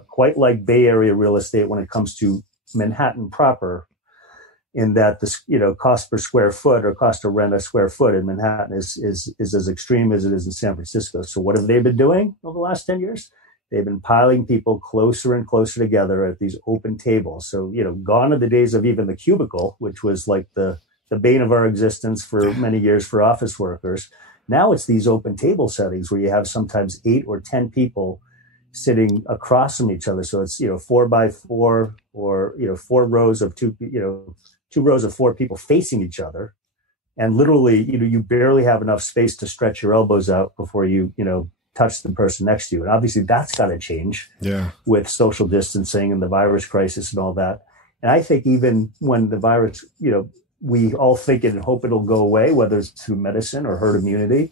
quite like Bay Area real estate when it comes to Manhattan proper, in that the cost per square foot or cost to rent a square foot in Manhattan is as extreme as it is in San Francisco. So what have they been doing over the last 10 years? They've been piling people closer and closer together at these open tables. So, gone are the days of even the cubicle, which was like the bane of our existence for many years for office workers. Now it's these open table settings where you have sometimes 8 or 10 people sitting across from each other. So it's, 4 by 4 or, 4 rows of 2 rows of 4 people facing each other. And literally, you barely have enough space to stretch your elbows out before you touch the person next to you. And obviously that's got to change with social distancing and the virus crisis and all that. And I think even when the virus, we all think it and hope it'll go away, whether it's through medicine or herd immunity,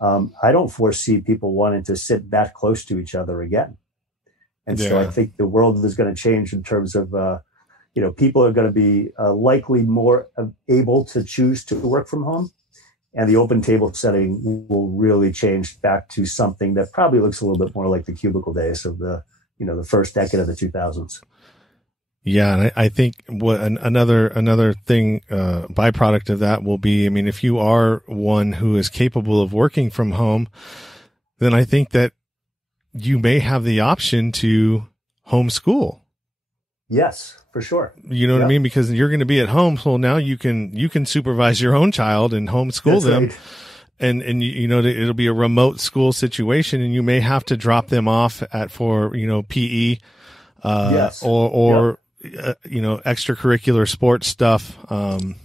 I don't foresee people wanting to sit that close to each other again. And so I think the world is going to change in terms of, people are going to be likely more able to choose to work from home. And the open table setting will really change back to something that probably looks a little bit more like the cubicle days of the first decade of the 2000s. Yeah. And I think what another thing, byproduct of that will be, if you are one who is capable of working from home, then I think that you may have the option to homeschool. Yes, for sure. You know what I mean? Because you're going to be at home. So now you can supervise your own child and homeschool them. Right. And it'll be a remote school situation, and you may have to drop them off for PE, or extracurricular sports stuff. And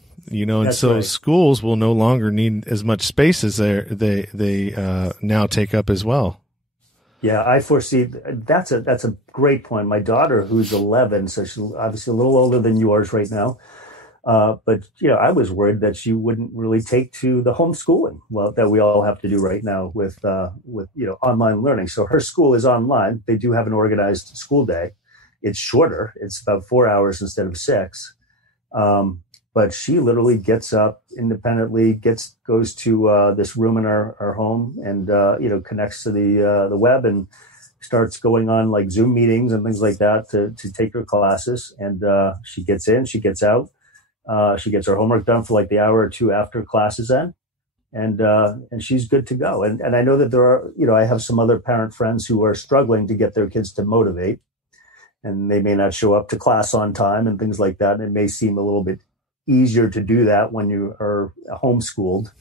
so right. Schools will no longer need as much space as they now take up as well. Yeah, I foresee that's a great point. My daughter, who's 11, so she's obviously a little older than yours right now. But I was worried that she wouldn't really take to the homeschooling that we all have to do right now with online learning. So her school is online. They do have an organized school day. It's shorter. It's about 4 hours instead of 6. But she literally gets up independently, goes to this room in our home, and connects to the web and starts going on like Zoom meetings and things like that to take her classes. And she gets in, she gets out, she gets her homework done for like the hour or two after classes end, and she's good to go. And I know that there are, I have some other parent friends who are struggling to get their kids to motivate, and they may not show up to class on time and things like that. And it may seem a little bit easier to do that when you are homeschooled.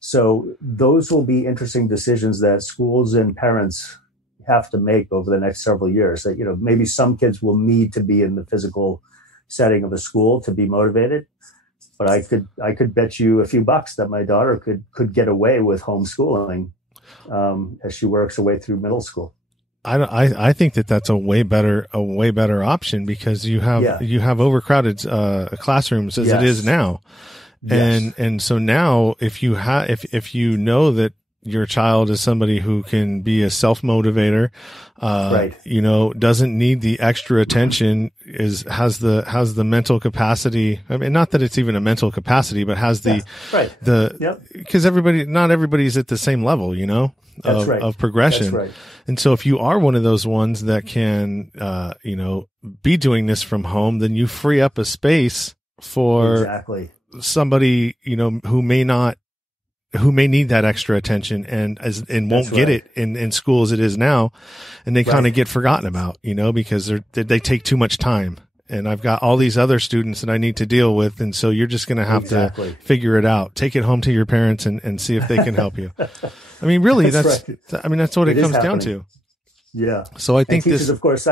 So those will be interesting decisions that schools and parents have to make over the next several years. That, maybe some kids will need to be in the physical setting of a school to be motivated. But I could bet you a few bucks that my daughter could get away with homeschooling as she works her way through middle school. I think that's a way better option, because you have overcrowded classrooms as it is now. Yes. And so now if you know that your child is somebody who can be a self-motivator, right. Doesn't need the extra attention, has the mental capacity. I mean, not that it's even a mental capacity, but has because not everybody's at the same level, of progression. That's right. And so if you are one of those ones that can, be doing this from home, then you free up a space for somebody, who may need that extra attention and won't get it in school as it is now. And they kind of get forgotten about, because they take too much time, and I've got all these other students that I need to deal with. And so you're just going to have to figure it out, take it home to your parents and see if they can help you. I mean, really, that's what it comes down to. Yeah. So I think teachers, of course,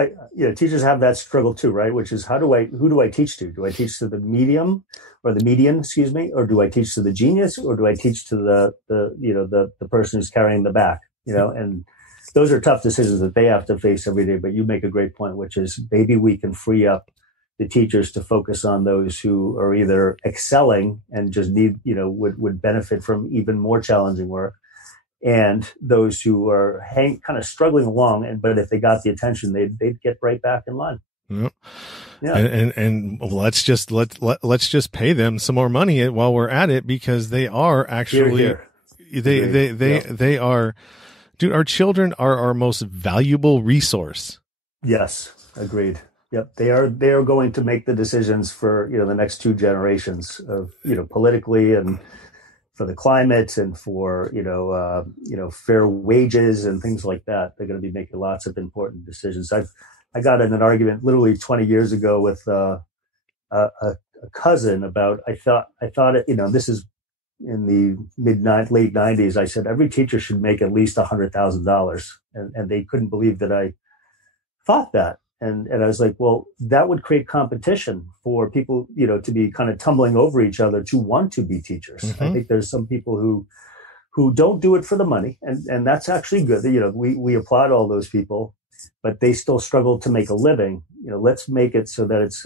teachers have that struggle too, right? Which is, who do I teach to? Do I teach to the median, or do I teach to the genius, or do I teach to the person who's carrying the back, and those are tough decisions that they have to face every day. But you make a great point, which is maybe we can free up the teachers to focus on those who are either excelling and just need, would benefit from even more challenging work, and those who are kind of struggling along. But if they got the attention, they'd get right back in line. Yep. Yeah. And let's just pay them some more money while we're at it, because they are actually, they are, dude, our children are our most valuable resource. Yes. Agreed. Yep. They are going to make the decisions for, the next two generations of, politically, and for the climate, and for, fair wages and things like that. They're going to be making lots of important decisions. I got in an argument literally 20 years ago with a cousin about, I thought, this is in the late 90s. I said, every teacher should make at least $100,000. And they couldn't believe that I thought that. And I was like, well, that would create competition for people, to be kind of tumbling over each other to want to be teachers. Mm-hmm. I think there's some people who don't do it for the money. And that's actually good. We applaud all those people, but they still struggle to make a living. Let's make it so that it's,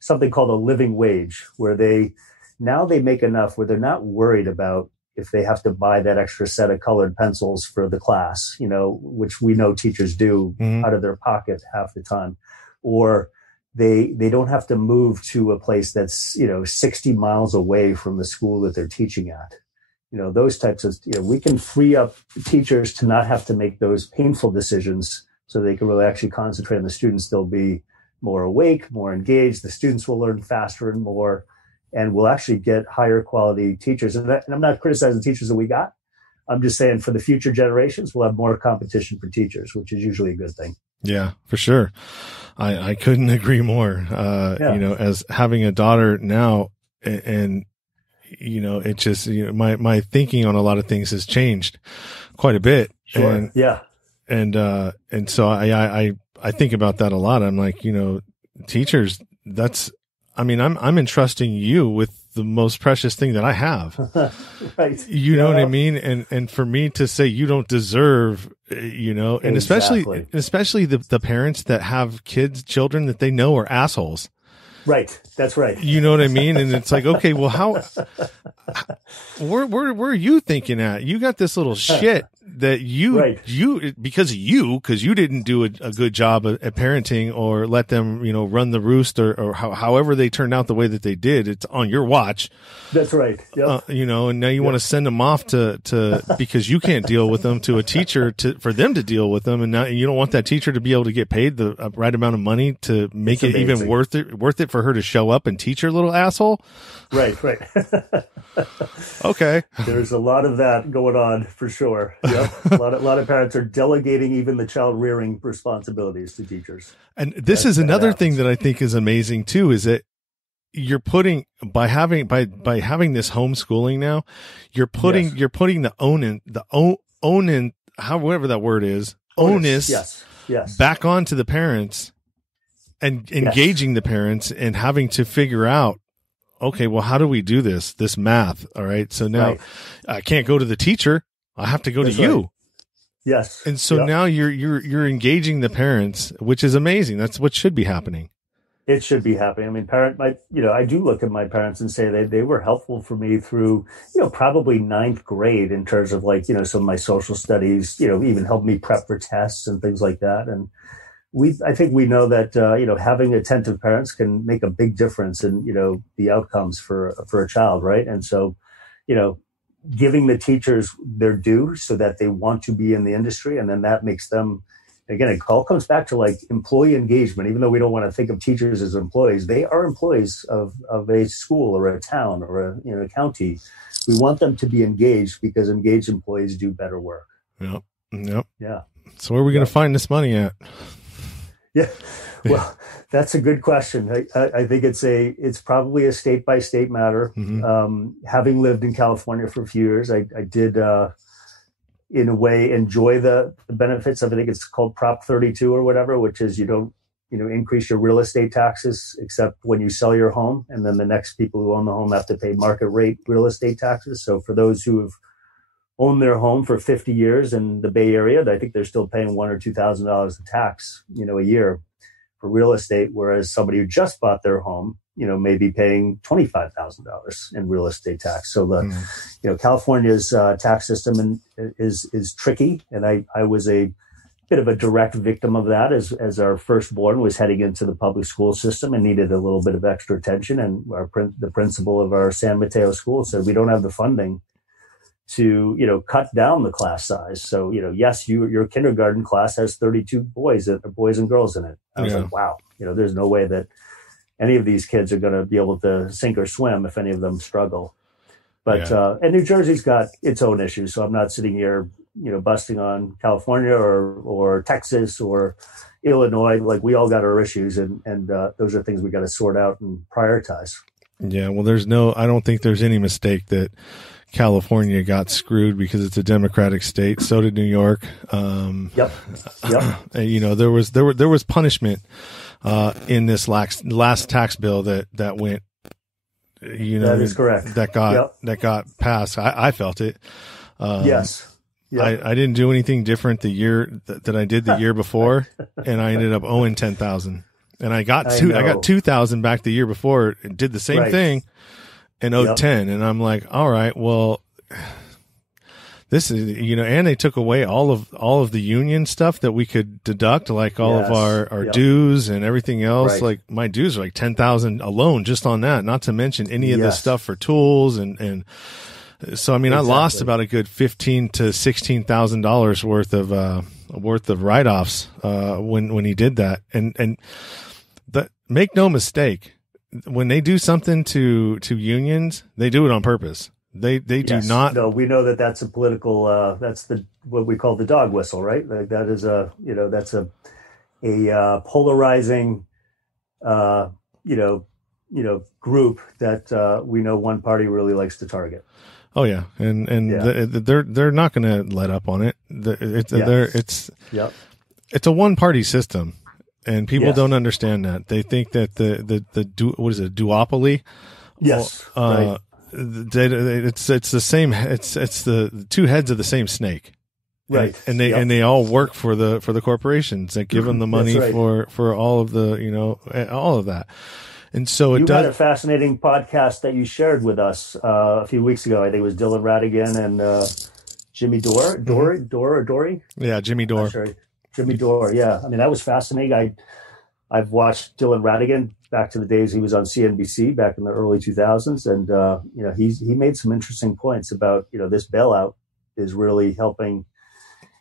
something called a living wage, where they make enough where they're not worried about if they have to buy that extra set of colored pencils for the class, which we know teachers do out of their pocket half the time, or they don't have to move to a place that's, 60 miles away from the school that they're teaching at. Those types of, we can free up teachers to not have to make those painful decisions, so they can really actually concentrate on the students. They'll be more awake, more engaged. The students will learn faster and more, and we'll actually get higher quality teachers. And I'm not criticizing the teachers that we got. I'm just saying for the future generations, we'll have more competition for teachers, which is usually a good thing. Yeah, for sure. I couldn't agree more. As having a daughter now, and it just, my thinking on a lot of things has changed quite a bit. Sure. And so I think about that a lot. I'm like, teachers, I'm entrusting you with the most precious thing that I have. Right. You know what I mean? And for me to say you don't deserve, and especially the parents that have children that they know are assholes. Right. That's right. You know what I mean? And it's like, okay, well, where are you thinking at? You got this little shit that because you didn't do a good job at parenting or let them, run the roost or however they turned out the way that they did. It's on your watch. That's right. Yep. And now you want to send them off to because you can't deal with them, to a teacher for them to deal with them. And now you don't want that teacher to be able to get paid the right amount of money to make it even worth it for her to show up and teach her little asshole. Right. Okay. There's a lot of that going on for sure. Yep. A lot of parents are delegating even the child rearing responsibilities to teachers. And this is another thing that I think is amazing too, is that you're putting by having this homeschooling now, you're putting the however that word is, onus yes. back onto the parents and engaging the parents and having to figure out, okay, well, how do we do this math? All right. So now I can't go to the teacher. I have to go to you. Right. Yes. And so now you're engaging the parents, which is amazing. That's what should be happening. It should be happening. I mean, I do look at my parents and say they were helpful for me through, probably ninth grade in terms of some of my social studies, even helped me prep for tests and things like that. And I think we know that, having attentive parents can make a big difference in, the outcomes for a child. Right. And so, giving the teachers their due so that they want to be in the industry. And then that makes them, again, it all comes back to employee engagement. Even though we don't want to think of teachers as employees, they are employees of a school or a town or a county. We want them to be engaged because engaged employees do better work. Yep. Yeah. So where are we going to find this money at? Yeah. Well, that's a good question. I think it's probably a state by state matter. Mm-hmm. Having lived in California for a few years, I did, in a way, enjoy the benefits of, I think it's called Prop 32 or whatever, which is you don't, increase your real estate taxes except when you sell your home. And then the next people who own the home have to pay market rate real estate taxes. So for those who have owned their home for 50 years in the Bay Area, I think they're still paying $1,000 or $2,000 of tax, a year for real estate. Whereas somebody who just bought their home, may be paying $25,000 in real estate tax. So California's tax system is tricky. And I was a bit of a direct victim of that as our firstborn was heading into the public school system and needed a little bit of extra attention. And the principal of our San Mateo school said, we don't have the funding to, cut down the class size. So, yes, your kindergarten class has 32 boys and girls in it. I was like, wow, there's no way that any of these kids are going to be able to sink or swim if any of them struggle. But, and New Jersey's got its own issues. So I'm not sitting here, busting on California or Texas or Illinois. We all got our issues and those are things we got to sort out and prioritize. Yeah. Well, I don't think there's any mistake that California got screwed because it's a Democratic state. So did New York. Yep. There was punishment in this last tax bill that went. That is correct. That got passed. I felt it. Yes. Yep. I didn't do anything different the year that I did the year before, and I ended up owing $10,000. And I got 2,000 back the year before. And did the same thing. And owed 10. And I'm like, all right, well, this is, and they took away all of the union stuff that we could deduct, like all of our dues and everything else. Right. Like my dues are like 10,000 alone just on that, not to mention any of the stuff for tools. And so, I mean, I lost about a good $15,000 to $16,000 worth of write-offs, when he did that. And make no mistake, when they do something to unions, they do it on purpose. They do not. No, we know that that's a political. That's what we call the dog whistle, right? That is that's a polarizing, group that we know one party really likes to target. Oh yeah, and they're not going to let up on it. It's a one party system. And people don't understand that. They think that what is it, duopoly? Yes. Right. It's the same. It's the two heads of the same snake. Right. And they all work for the corporations that give them the money for all of the, all of that. And so you had a fascinating podcast that you shared with us a few weeks ago. I think it was Dylan Radigan and Jimmy Dore, Dory. Yeah, Jimmy Dore. Sure. Jimmy Dore. Yeah, I mean that was fascinating. I've watched Dylan Ratigan back to the days he was on CNBC back in the early 2000s, and he made some interesting points about this bailout is really helping.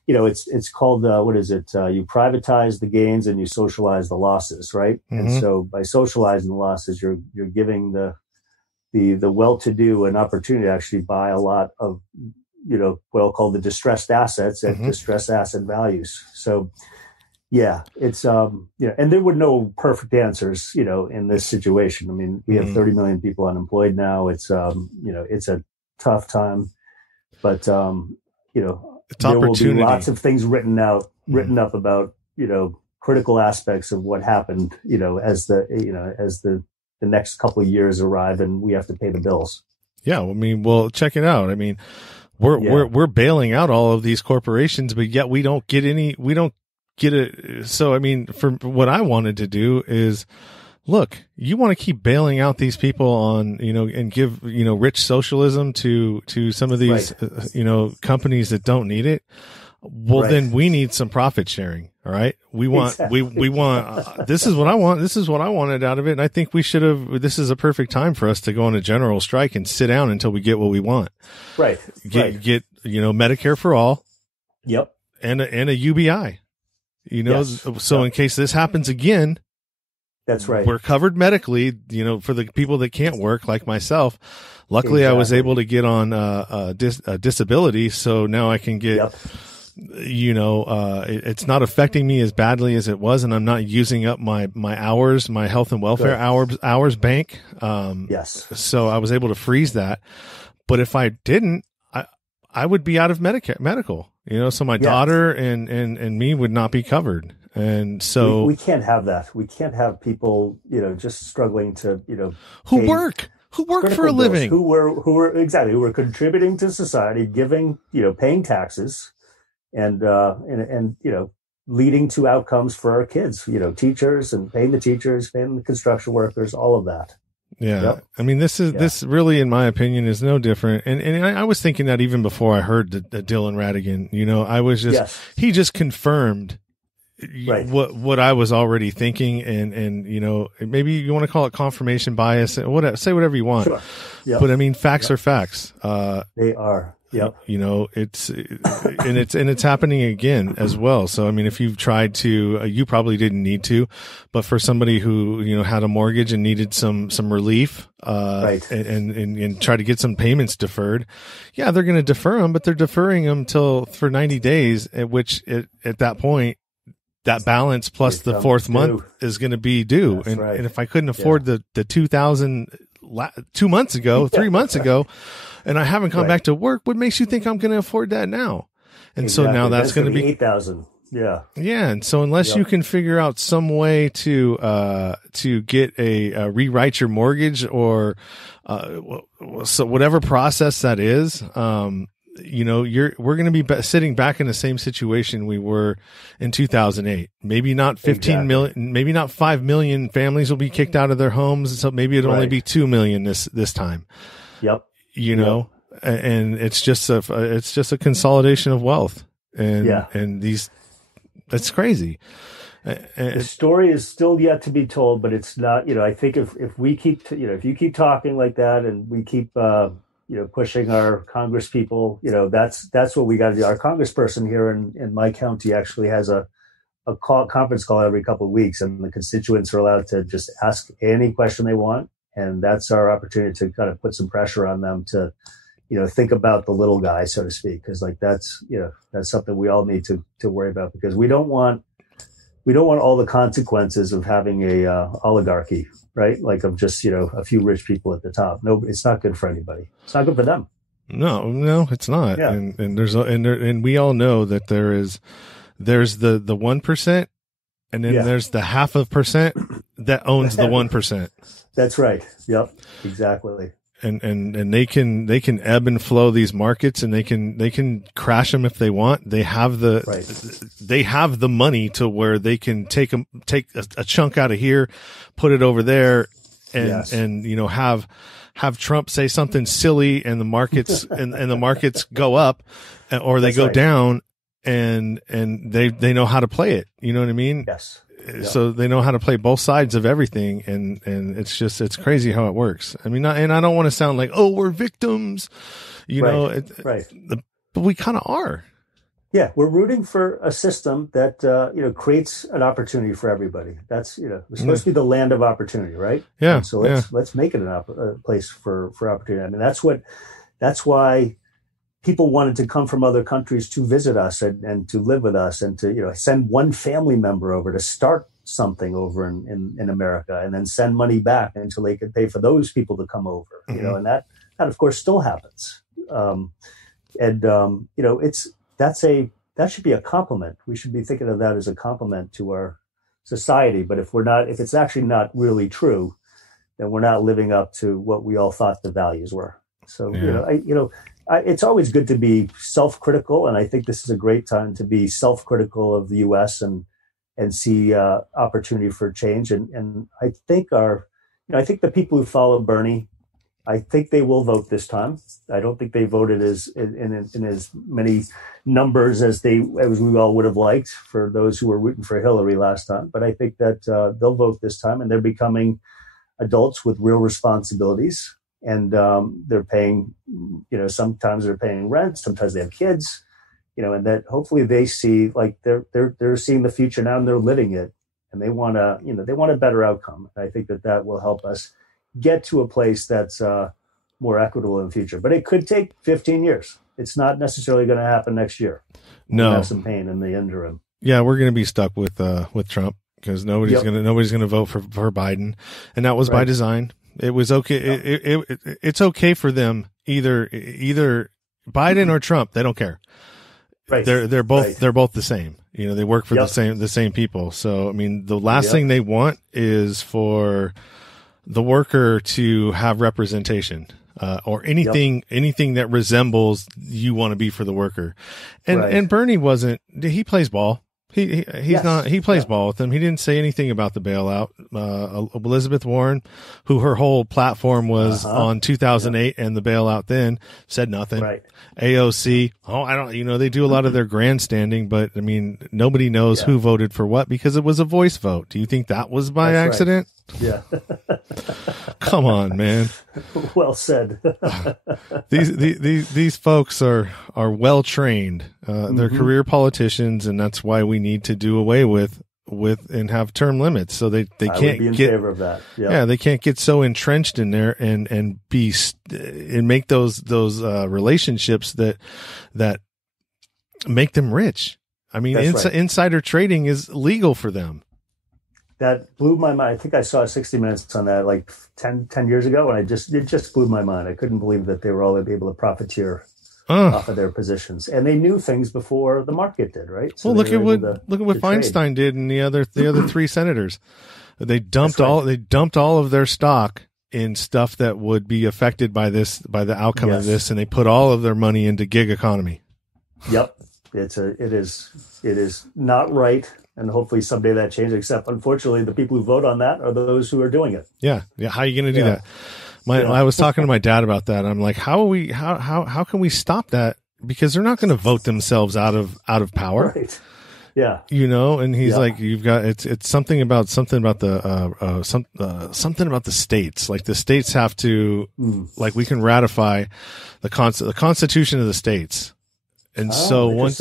It's called what is it? You privatize the gains and you socialize the losses, right? Mm-hmm. And so by socializing the losses, you're giving the well-to-do an opportunity to actually buy a lot of what I'll call the distressed assets at distressed asset values. So yeah, it's and there were no perfect answers in this situation. I mean, we have 30 million people unemployed now. It's it's a tough time, but it's there will be lots of things written up about critical aspects of what happened as the next couple of years arrive and we have to pay the bills. Yeah, I mean, well, check it out. I mean, we're bailing out all of these corporations, but yet we don't get it. So, I mean, for what I wanted to do is, look, you want to keep bailing out these people on, and give, rich socialism to some of these, companies that don't need it. Well, then we need some profit sharing. All right. We want, we want, this is what I want. This is what I wanted out of it. And I think this is a perfect time for us to go on a general strike and sit down until we get what we want. Right. Get, Medicare for all. Yep. And a UBI, so in case this happens again, that's right. we're covered medically, for the people that can't work like myself. Luckily, I was able to get on a disability. So now I can get, it's not affecting me as badly as it was, and I'm not using up my hours, my health and welfare hours bank. Yes. So I was able to freeze that. But if I didn't, I would be out of medical, so my daughter and me would not be covered. And so we can't have that. We can't have people, just struggling to, who work for a living, who were contributing to society, giving, paying taxes, and leading to outcomes for our kids, teachers and paying the teachers, paying the construction workers, all of that. Yeah. Yep. I mean, this really, in my opinion, is no different. And I was thinking that even before I heard the Dylan Ratigan, I was he just confirmed what I was already thinking. And, maybe you want to call it confirmation bias, say whatever you want. Sure. Yep. But I mean, facts are facts. They are. Yep. It's happening again as well. So, I mean, if you've tried to, you probably didn't need to, but for somebody who, had a mortgage and needed some relief, and try to get some payments deferred. Yeah, they're going to defer them, but they're deferring them for 90 days, at which at that point, that balance plus the fourth month is going to be due. And if I couldn't afford the 2,000 2 months ago, 3 months ago, and I haven't gone back to work, what makes you think I'm going to afford that now? And so now that's going to be 8,000. Yeah. Yeah. And so unless you can figure out some way to get rewrite your mortgage or, so whatever process that is, we're going to be sitting back in the same situation we were in 2008. Maybe not 15 million, maybe not 5 million families will be kicked out of their homes. So maybe it'll only be 2 million this time. Yep. And it's just a consolidation of wealth. And that's crazy. The story is still yet to be told, but it's not, I think if we keep, if you keep talking like that and we keep, pushing our Congress people, that's what we got to do. Our congressperson here in my county actually has a conference call every couple of weeks, and the constituents are allowed to just ask any question they want. And that's our opportunity to kind of put some pressure on them to, think about the little guy, so to speak. Cause that's something we all need to worry about, because we don't want all the consequences of having a oligarchy, right? Like of just, a few rich people at the top. No, it's not good for anybody. It's not good for them. No, it's not. Yeah. And we all know that there's the 1%, and then there's the 0.5% that owns the 1%. That's right. Yep. Exactly. And they can ebb and flow these markets, and they can crash them if they want. They have the money to where they can take a chunk out of here, put it over there, and have Trump say something silly and the markets and the markets go up or they go down, and they know how to play it. You know what I mean? Yes. So they know how to play both sides of everything, and it's crazy how it works. I mean, and I don't want to sound like, oh, we're victims, but we kind of are. Yeah, we're rooting for a system that creates an opportunity for everybody. That's we're supposed to be the land of opportunity, right? Yeah. And so let's make it a place for opportunity. I mean, that's why people wanted to come from other countries to visit us and to live with us and to send one family member over to start something over in America, and then send money back until they could pay for those people to come over. And that of course still happens. That should be a compliment. We should be thinking of that as a compliment to our society. But if it's actually not really true, then we're not living up to what we all thought the values were. So, it's always good to be self-critical. And I think this is a great time to be self-critical of the U.S. and see opportunity for change. And I think I think the people who follow Bernie, I think they will vote this time. I don't think they voted in as many numbers as we all would have liked for those who were rooting for Hillary last time. But I think that they'll vote this time, and they're becoming adults with real responsibilities. And they're paying, sometimes they're paying rent, sometimes they have kids, and that hopefully they see like they're seeing the future now and they're living it, and they want a better outcome. And I think that will help us get to a place that's more equitable in the future. But it could take 15 years. It's not necessarily going to happen next year. No. We'll have some pain in the interim. Yeah, we're going to be stuck with Trump because nobody's going to vote for Biden, and that was by design. It was okay. It's okay for them either Biden or Trump. They don't care. Right. They're both the same. They work for the same people. So I mean, the last thing they want is for the worker to have representation, or anything that resembles you want to be for the worker. And Bernie he plays ball. He plays ball with them. He didn't say anything about the bailout. Elizabeth Warren, who her whole platform was on 2008 and the bailout then, said nothing. Right. AOC, they do a lot of their grandstanding, but I mean, nobody knows who voted for what because it was a voice vote. Do you think that was by accident? Right. Yeah. Come on, man. Well said. These folks are well trained. They're career politicians, and that's why we need to do away with and have term limits so they can't would be in favor of that. Yeah, they can't get so entrenched in there and make those relationships that make them rich. I mean, insider trading is legal for them. That blew my mind. I think I saw 60 Minutes on that like 10 years ago, and it just blew my mind. I couldn't believe that they were all able to profiteer off of their positions, and they knew things before the market did, right? So well, look at what Feinstein did and the other three senators. They dumped all of their stock in stuff that would be affected by the outcome of this, and they put all of their money into gig economy. Yep, it is not right. And hopefully someday that changes, except unfortunately the people who vote on that are those who are doing it. Yeah. How are you going to do that? I was talking to my dad about that. I'm like, how can we stop that? Because they're not going to vote themselves out of power. Right. Yeah. And he's like, you've got, it's something about the states. Like the states have to, like we can ratify the Constitution of the states. And so once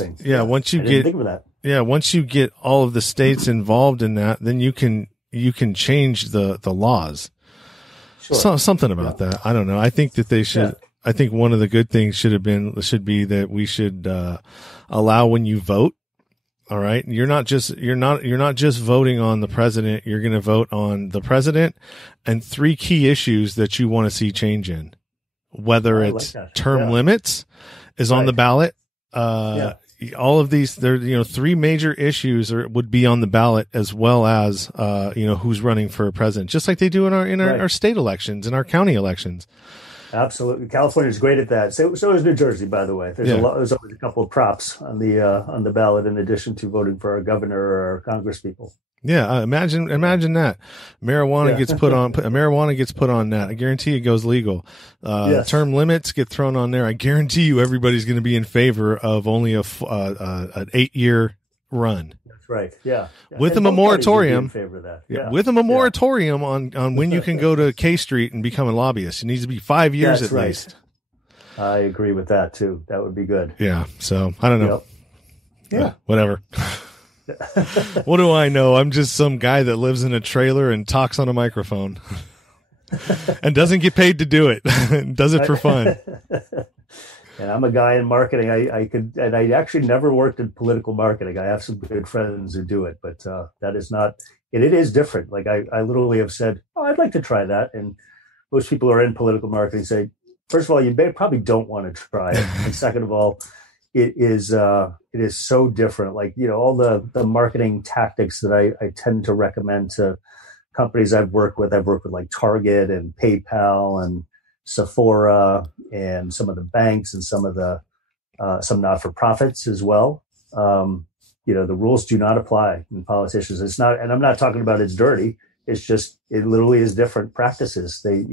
you get all of the states involved in that, then you can change the laws. Sure. Something about that. I don't know. I think that they should. Yeah. I think one of the good things should be that we should allow when you vote. All right, you're not just voting on the president. You're going to vote on the president and 3 key issues that you want to see change in. Whether it's term limits is on the ballot. All of these, there, 3 major issues would be on the ballot, as well as, who's running for president, just like they do in our state elections and our county elections. Absolutely. California is great at that. So is New Jersey, by the way. There's always a couple of props on the ballot in addition to voting for our governor or our congress people. Yeah, imagine that marijuana gets put on that. I guarantee it goes legal. Yes. Term limits get thrown on there. I guarantee you, everybody's going to be in favor of only an 8-year run. That's right. Yeah. With a moratorium. With a moratorium on when you can go to K Street and become a lobbyist. It needs to be 5 years That's at right. least. I agree with that too. That would be good. Yeah. So I don't know. Yep. Yeah. Whatever. What do I know? I'm just some guy that lives in a trailer and talks on a microphone and doesn't get paid to do it. Does it for fun. And I'm a guy in marketing. I actually never worked in political marketing. I have some good friends who do it, but that is not, and it is different. Like I literally have said, oh, I'd like to try that. And most people who are in political marketing say, first of all, you probably don't want to try it. And second of all, it is so different. Like, all the marketing tactics that I tend to recommend to companies I've worked with like Target and PayPal and Sephora and some of the banks and some of the some not-for-profits as well. The rules do not apply in politicians. It's not, and I'm not talking about it's dirty. It's just, it literally is different practices. They,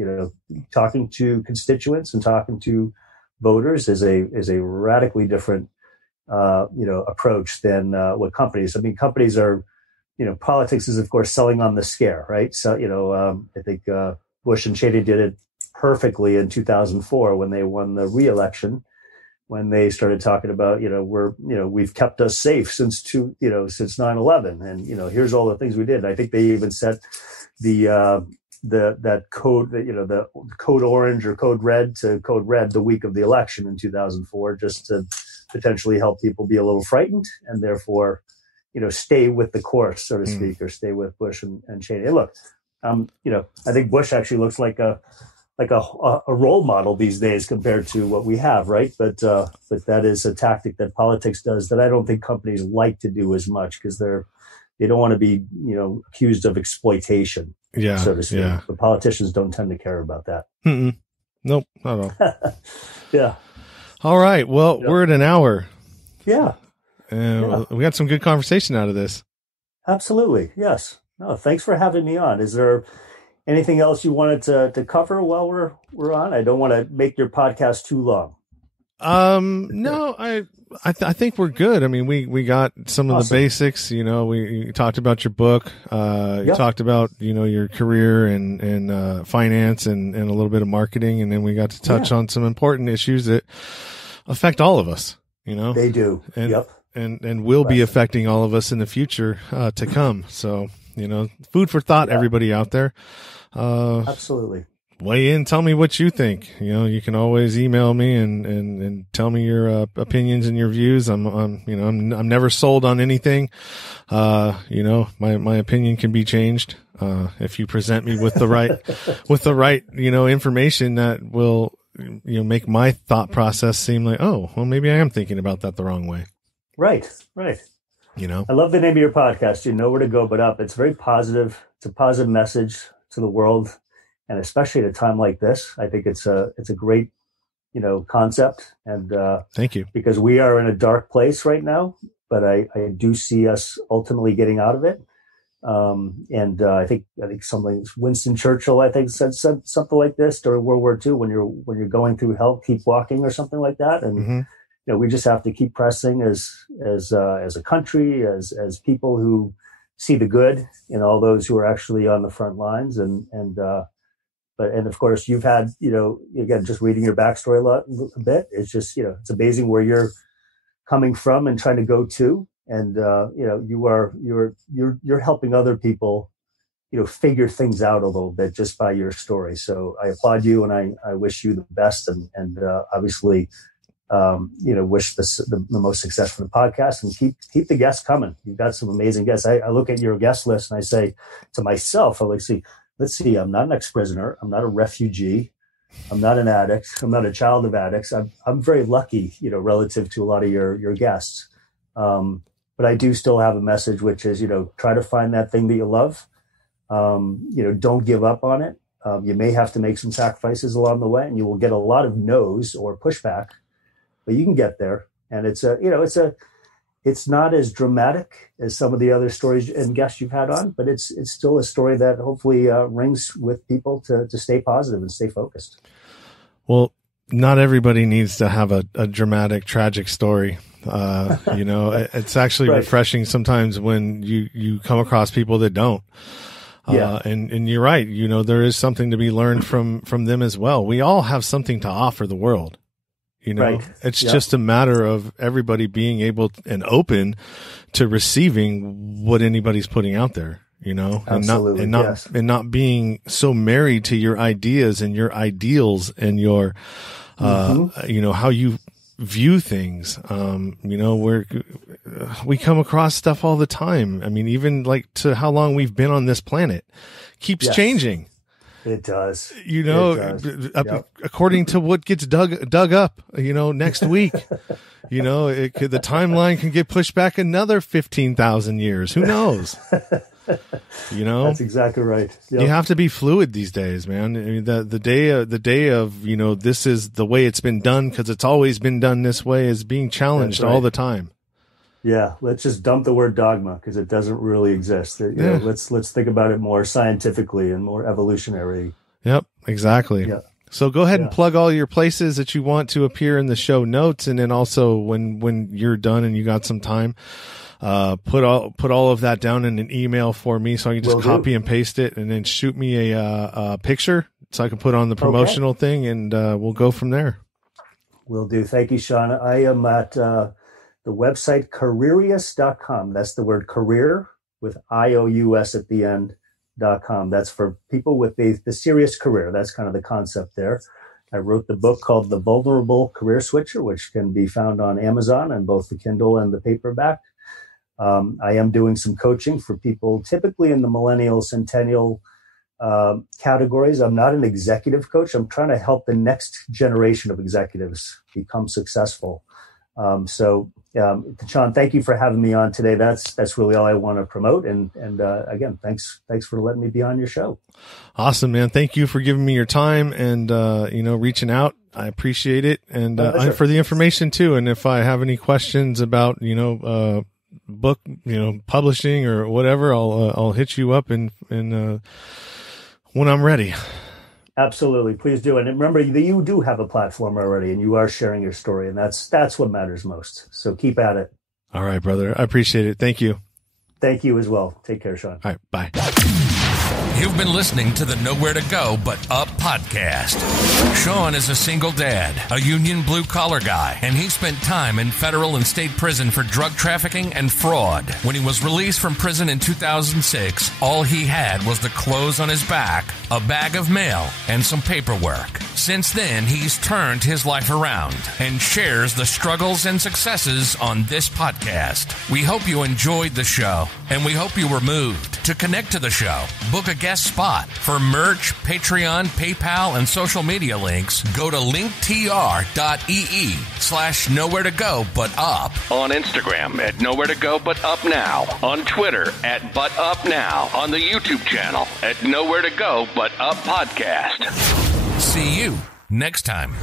talking to constituents and talking to voters is a radically different, approach than what companies. I mean, companies are, politics is of course selling on the scare, right? So, I think Bush and Cheney did it perfectly in 2004 when they won the re-election, when they started talking about, we've kept us safe since 9/11, and here's all the things we did. And I think they even set that code, the code orange or code red to code red the week of the election in 2004, just to potentially help people be a little frightened and therefore, stay with the course, so to speak, or stay with Bush and Cheney. And look, I think Bush actually looks like a role model these days compared to what we have, right? But that is a tactic that politics does that I don't think companies like to do as much because they don't want to be, accused of exploitation, so to speak. Yeah. But politicians don't tend to care about that. Nope, not at all. Yeah. All right. Well, we're at an hour. Yeah. We got some good conversation out of this. Absolutely. Yes. No, thanks for having me on. Is there anything else you wanted to cover while we're on? I don't want to make your podcast too long. No, I think we're good. I mean, we got some of the basics, we talked about your book, you talked about, your career and finance and a little bit of marketing. And then we got to touch on some important issues that affect all of us, They do. And will be affecting all of us in the future, to come. So, food for thought, everybody out there. Absolutely. Weigh in. Tell me what you think. You can always email me and tell me your opinions and your views. I'm never sold on anything. My opinion can be changed if you present me with the right information that will make my thought process seem like, oh, well, maybe I am thinking about that the wrong way. Right. I love the name of your podcast. You know where to go but up. It's very positive. It's a positive message to the world. And especially at a time like this, I think it's a great, concept. And thank you, because we are in a dark place right now, but I do see us ultimately getting out of it. I think something Winston Churchill, I think said something like this during World War II, when you're going through hell, keep walking, or something like that. And we just have to keep pressing as a country, as people who see the good in all those who are actually on the front lines. And of course you've had, again, just reading your backstory a bit, it's just, it's amazing where you're coming from and trying to go to. And, you're helping other people, figure things out a little bit just by your story. So I applaud you and I wish you the best and obviously, wish the most success for the podcast and keep the guests coming. You've got some amazing guests. I look at your guest list and I say to myself, let's see, I'm not an ex-prisoner. I'm not a refugee. I'm not an addict. I'm not a child of addicts. I'm very lucky, relative to a lot of your guests. But I do still have a message, which is, try to find that thing that you love. Don't give up on it. You may have to make some sacrifices along the way, and you will get a lot of no's or pushback, but you can get there. And it's not as dramatic as some of the other stories and guests you've had on, but it's still a story that hopefully rings with people to stay positive and stay focused. Well, not everybody needs to have a dramatic, tragic story. It's actually refreshing sometimes when you come across people that don't. And you're right. There is something to be learned from them as well. We all have something to offer the world. It's just a matter of everybody being able and open to receiving what anybody's putting out there, Absolutely, and not being so married to your ideas and your ideals and your, how you view things. We come across stuff all the time. I mean, even like to how long we've been on this planet keeps changing. It does. According to what gets dug up, next week, the timeline can get pushed back another 15,000 years. Who knows? That's exactly right. Yep. You have to be fluid these days, man. I mean, the day of, this is the way it's been done because it's always been done this way is being challenged all the time. Yeah, let's just dump the word dogma because it doesn't really exist. Let's think about it more scientifically and more evolutionary. Yep, exactly. Yeah. So go ahead and plug all your places that you want to appear in the show notes, and then also when you're done and you got some time, put all of that down in an email for me so I can just copy and paste it, and then shoot me a picture so I can put on the promotional thing, and we'll go from there. Will do. Thank you, Sean. I am at the website careerius.com. That's the word career with IOUS at the end.com. That's for people with the serious career. That's kind of the concept there. I wrote the book called The Vulnerable Career Switcher, which can be found on Amazon and both the Kindle and the paperback. I am doing some coaching for people typically in the millennial, centennial categories. I'm not an executive coach. I'm trying to help the next generation of executives become successful. Sean, thank you for having me on today. That's really all I want to promote. And again, thanks for letting me be on your show. Awesome, man. Thank you for giving me your time and, reaching out. I appreciate it. And, for the information too. And if I have any questions about, book, publishing or whatever, I'll hit you up and when I'm ready. Absolutely. Please do. And remember that you do have a platform already and you are sharing your story, and that's what matters most. So keep at it. All right, brother. I appreciate it. Thank you. Thank you as well. Take care, Sean. All right. Bye. You've been listening to the Nowhere to Go But Up podcast. Sean is a single dad, a union blue-collar guy, and he spent time in federal and state prison for drug trafficking and fraud. When he was released from prison in 2006, all he had was the clothes on his back, a bag of mail, and some paperwork. Since then, he's turned his life around and shares the struggles and successes on this podcast. We hope you enjoyed the show, and we hope you were moved. To connect to the show, book a guest spot. For merch, Patreon, PayPal, and social media links, go to linktr.ee/nowhere to go but up. On Instagram at Nowhere to Go But Up Now. On Twitter at But Up Now. On the YouTube channel at Nowhere to Go But Up Podcast. See you next time.